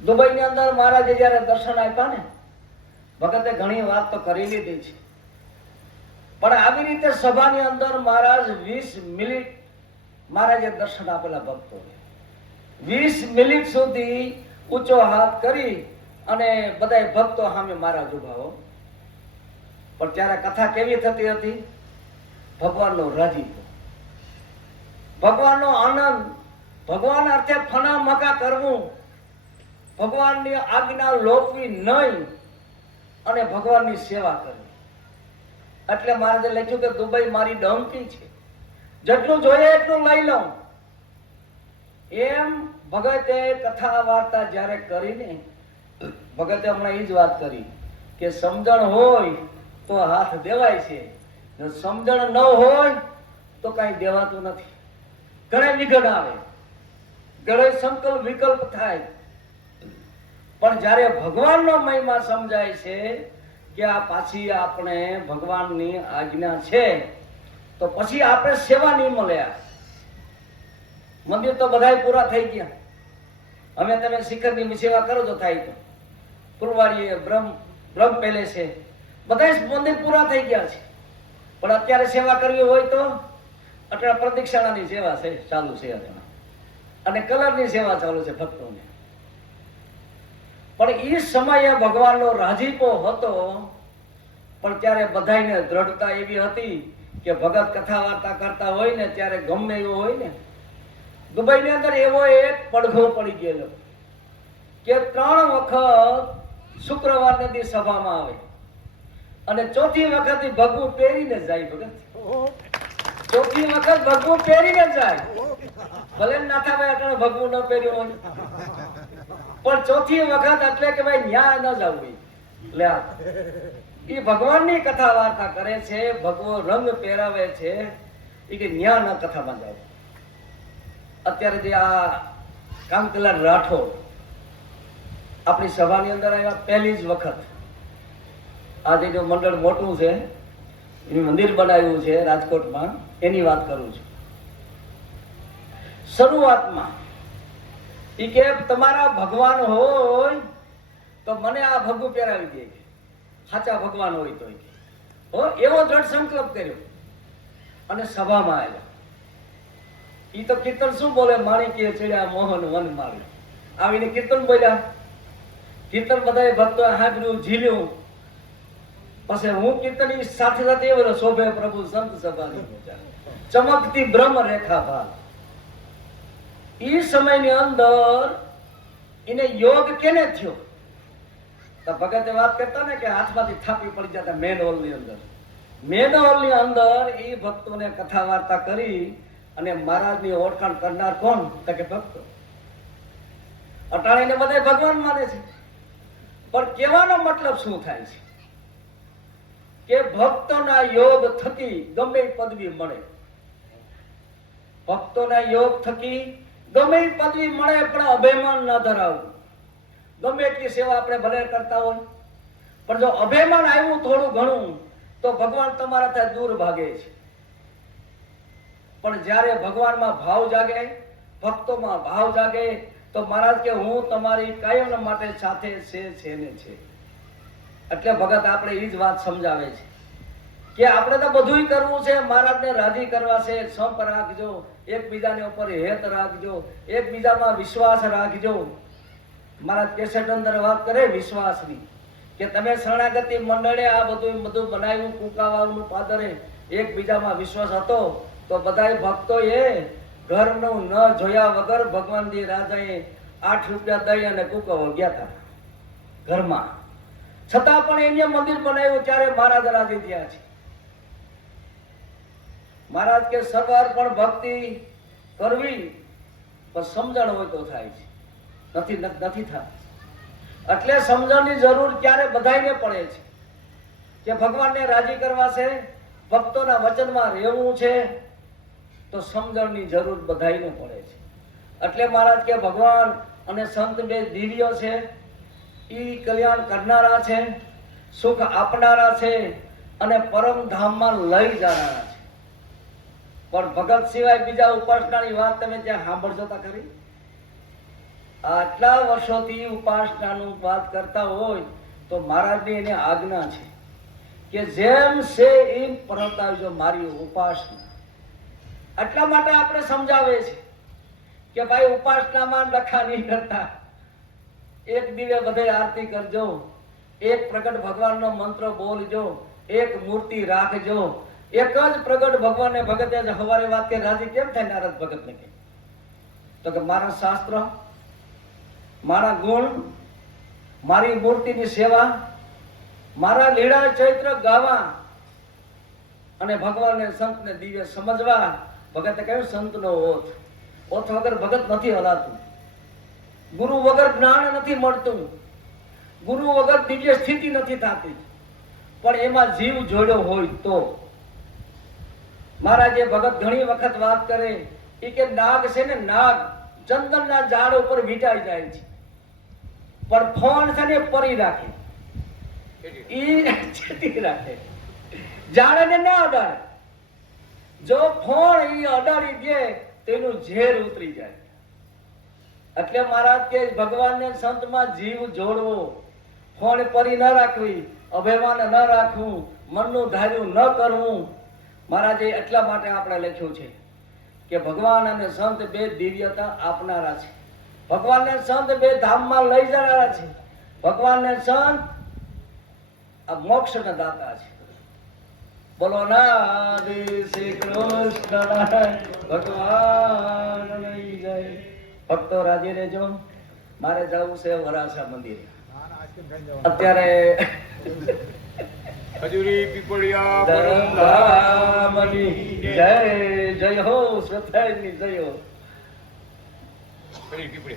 દુબઈની અંદર મહારાજે જયારે દર્શન આપ્યા ને, ભગતે ઘણી વાત તો કરી લીધી છે, પણ આવી રીતે સભાની અંદર મહારાજ 20 મિનિટ મહારાજે દર્શન આપેલા ભક્તોને. 20 મિનિટ સુધી ઊંચો હાથ કરી અને બધા ભક્તો સામે મહારાજ ઉભા હો. પણ ત્યારે કથા કેવી થતી હતી? ભગવાનનો રાજીપો, ભગવાનનો આનંદ, ભગવાન અર્થે ફના મકા કરવું, ભગવાનની આજ્ઞા લોપવી નહીં અને ભગવાનની સેવા કરવી. એટલે મહારાજે લખ્યું કે દુબઈ મારી ડંકી છે, જેટલું જોઈએ એટલું લઈ લઉં. એમ ભગતે કથા વાર્તા જયારે કરીને, ભગતે હમણાં એ જ વાત કરી કે સમજણ હોય તો હાથ દેવાય છે, જો સમજણ ન હોય તો કઈ દેવાતું નથી. ઘણા વિઘન આવે, ઘણા સંકલ્પ વિકલ્પ થાય, પણ જયારે ભગવાનનો મહિમા સમજાય છે કે આ પાછી આપણે ભગવાનની આજ્ઞા છે તો પછી આપણે સેવા નહીં મળ્યા. મંદિર તો બધાય પૂરા થઈ ગયા. અમે તમે શિખરની સેવા કરો તો થાય તો પુરવાડીએ બ્રહ્મ પેલેસે બધા મંદિર પૂરા થઈ ગયા છે. પણ અત્યારે સેવા કરવી હોય તો અત્યારે પ્રદક્ષિણાની સેવા છે ચાલુ છે અને કલરની સેવા ચાલુ છે ભક્તોને. પણ એ સમયે ભગવાનનો રાજીપો હતો, પણ ત્યારે બધાને દ્રઢતા એવી હતી કે ભગત કથા વાર્તા કરતા હોય ને ત્યારે ગમે એવો હોય ને. દુબઈની અંદર એવો એક પડઘો પડી ગયેલો કે 3 વખત શુક્રવારની દી સભામાં આવે અને ચોથી વખત ભગવું પહેરીને જાય. ભગત ચોથી વખત ભગવું પહેરીને જાય. ભલે નાથાભાઈ અટાણે ભગવું ન પહેર્યું હોય, પણ ચોથી વખત એટલે કે ભાઈ ન્યા ન જવું. લે એ ભગવાનની કથા વાર્તા કરે છે, ભગવો રંગ પહેરાવે છે, એ કે ન્યા ન કથામાં જાવ. અત્યારે જે આ કાંતિલાલ રાઠોડ આપણી સભાની અંદર આવ્યા પહેલી જ વખત. આજે જો મંડળ મોટું છે, એનું મંદિર બનાવ્યું છે રાજકોટમાં, એની વાત કરું છું. શરૂઆતમાં એ કે તમારા ભગવાન હોય તો મને આ ભગવું પહેરાવી દે, સાચા ભગવાન હોય તો. એવો દ્રઢ સંકલ્પ કર્યો અને સભામાં આવ્યા. ઈ તો કીર્તન શું બોલે, માણિક્ય ચડ્યા મોહન વન માર્યો. આવીને કીર્તન બોલ્યા. કીર્તન બધાએ ભક્તો હાજરું ઝીલ્યું. પછી હું કીર્તન સાથે સાથે એવો શોભે પ્રભુ સંત સભાની ચમકતી બ્રહ્મ રેખા ભાલ. ઈ સમયની અંદર એને યોગ કેને થયો? તો ભગતે વાત કરતા ને કે હાથમાંથી થાપી પડી જતા મેન હોલ ની અંદર. મેન હોલ ની અંદર એ ભક્તોને કથા વાર્તા કરી અને મહારાજની ઓળખાણ કરનાર કોણ? તો કે ભક્તો. અટાણીને બધા ભગવાન માને છે, પણ કહેવાનો મતલબ શું થાય છે કે ભક્તોના યોગ થકી ગમે પદવી મળે. ભક્તોના યોગ થકી ગમે પદવી મળે, પણ અભિમાન ન ધરાવવું. ગમે એટલી સેવા આપણે ભલે કરતા હોય, પણ જો અભિમાન આવ્યું થોડું ઘણું તો ભગવાન તમારા ત્યાં દૂર ભાગે છે. પણ જ્યારે ભગવાનમાં ભાવ જાગે, ભક્તોમાં ભાવ જાગે, તો મહારાજ કે હું તમારી કાયમ માટે સાથે છે ને છે. એટલે ભગત આપણે એ જ વાત સમજાવે છે કે આપણે તો બધું કરવું છે, મહારાજને રાજી કરવા છે. સંપ રાખજો, એકબીજાને ઉપર હેત રાખજો, એકબીજામાં વિશ્વાસ રાખજો. મહારાજ કેસેટ અંદર વાત કરે વિશ્વાસની કે તમે શરણાગતિ મંડળે આ બધું બનાવ્યું, કુકાવાનું પાદરે એકબીજામાં વિશ્વાસ હતો તો બધાય ભક્તોએ ઘરનું ન જોયા વગર ભગવાનજી રાજાએ 8 રૂપિયા દઈ અને કુકવો ગયા હતા ઘરમાં. છતાં પણ એને મંદિર બનાવ્યું ત્યારે મહારાજ રાજી થયા છે. મહારાજ કે સર્વાર્પણ ભક્તિ કરવી પણ સમજણ હોય તો થાય છે, નથી થતી. એટલે સમજણની જરૂર ક્યારે બધાને પડે છે કે ભગવાનને રાજી કરવા છે, ભક્તોના વચનમાં રહેવું છે, તો સમજણની જરૂર બધાને પડે છે. એટલે મહારાજ કે ભગવાન અને સંત બે દિવ્ય છે, ઈ કલ્યાણ કરનારા છે, સુખ આપનારા છે અને પરમ ધામમાં લઈ જનારા છે. પણ ભગત સિવાય બીજા ઉપાસનાની વાત તમે ત્યાં સાંભળજો તા ખરી? આટલા વર્ષોથી ઉપાસનાનું વાત કરતા હોય તો મહારાજની એને આજ્ઞા છે કે જેમ છે એમ પરતાવજો મારી ઉપાસના. એટલા માટે આપણે સમજાવે છે કે ભાઈ ઉપાસનામાં ડખા નહીં કરતા. એક દિવ્ય બધે આરતી કરજો, એક પ્રગટ ભગવાનનો મંત્ર બોલજો, એક મૂર્તિ રાખજો. એક જ પ્રગટ ભગવાનને ભગત હવારે વાત કે રાજી કેમ થાય નારદ ભગતને કે? તો કે મારા શાસ્ત્ર, મારા ગુણ, મારી મૂર્તિની સેવા, મારા લીલા ચૈત્ર ગાવા અને ભગવાનને સંતને દિવ્ય સમજવા. ભગતે કહ્યું સંતનો ઓથ. ઓથ વગર ભગત નથી હલાતું, ગુરુ વગર જ્ઞાન નથી મળતું, ગુરુ વગર દિવ્ય સ્થિતિ નથી થતી. પણ એમાં જીવ જોડ્યો હોય તો. મહારાજે ભગત ઘણી વખત વાત કરે એ કે નાગ છે ને, નાગ ચંદનના ઝાડ ઉપર વીંટાઈ જાય છે, પણ ફોન છે ને પરી રાખે, ઈ ચેતી રાખે, ઝાડને ના અડાડે. જો ફોન ઈ અડાડી દે તેનું ઝેર ઉતરી જાય. એટલે મહારાજ કે ભગવાનને સંતમાં જીવ જોડવો, ફોન પરી ન રાખવી, અભિમાન ન રાખવું, મનનું ધાર્યું ન કરવું. મહારાજે એટલા માટે આપણે લખ્યું છે કે ભગવાન અને સંત બે દિવ્યતા આપનારા છે. ભગવાનને સંત બે ધામમાં લઈ જનારા છે. ભગવાનને સંત આ મોક્ષના દાતા છે. બોલો ના શ્રી કૃષ્ણ ભગવાન લઈ જાય. ભક્તો રાજી રહેજો. મારે જવું છે વરાછા મંદિરે. અત્યારે ખજૂરી પીપળિયા ધરમધામની જય જય હો, શ્રદ્ધાની જય હો. પીપળી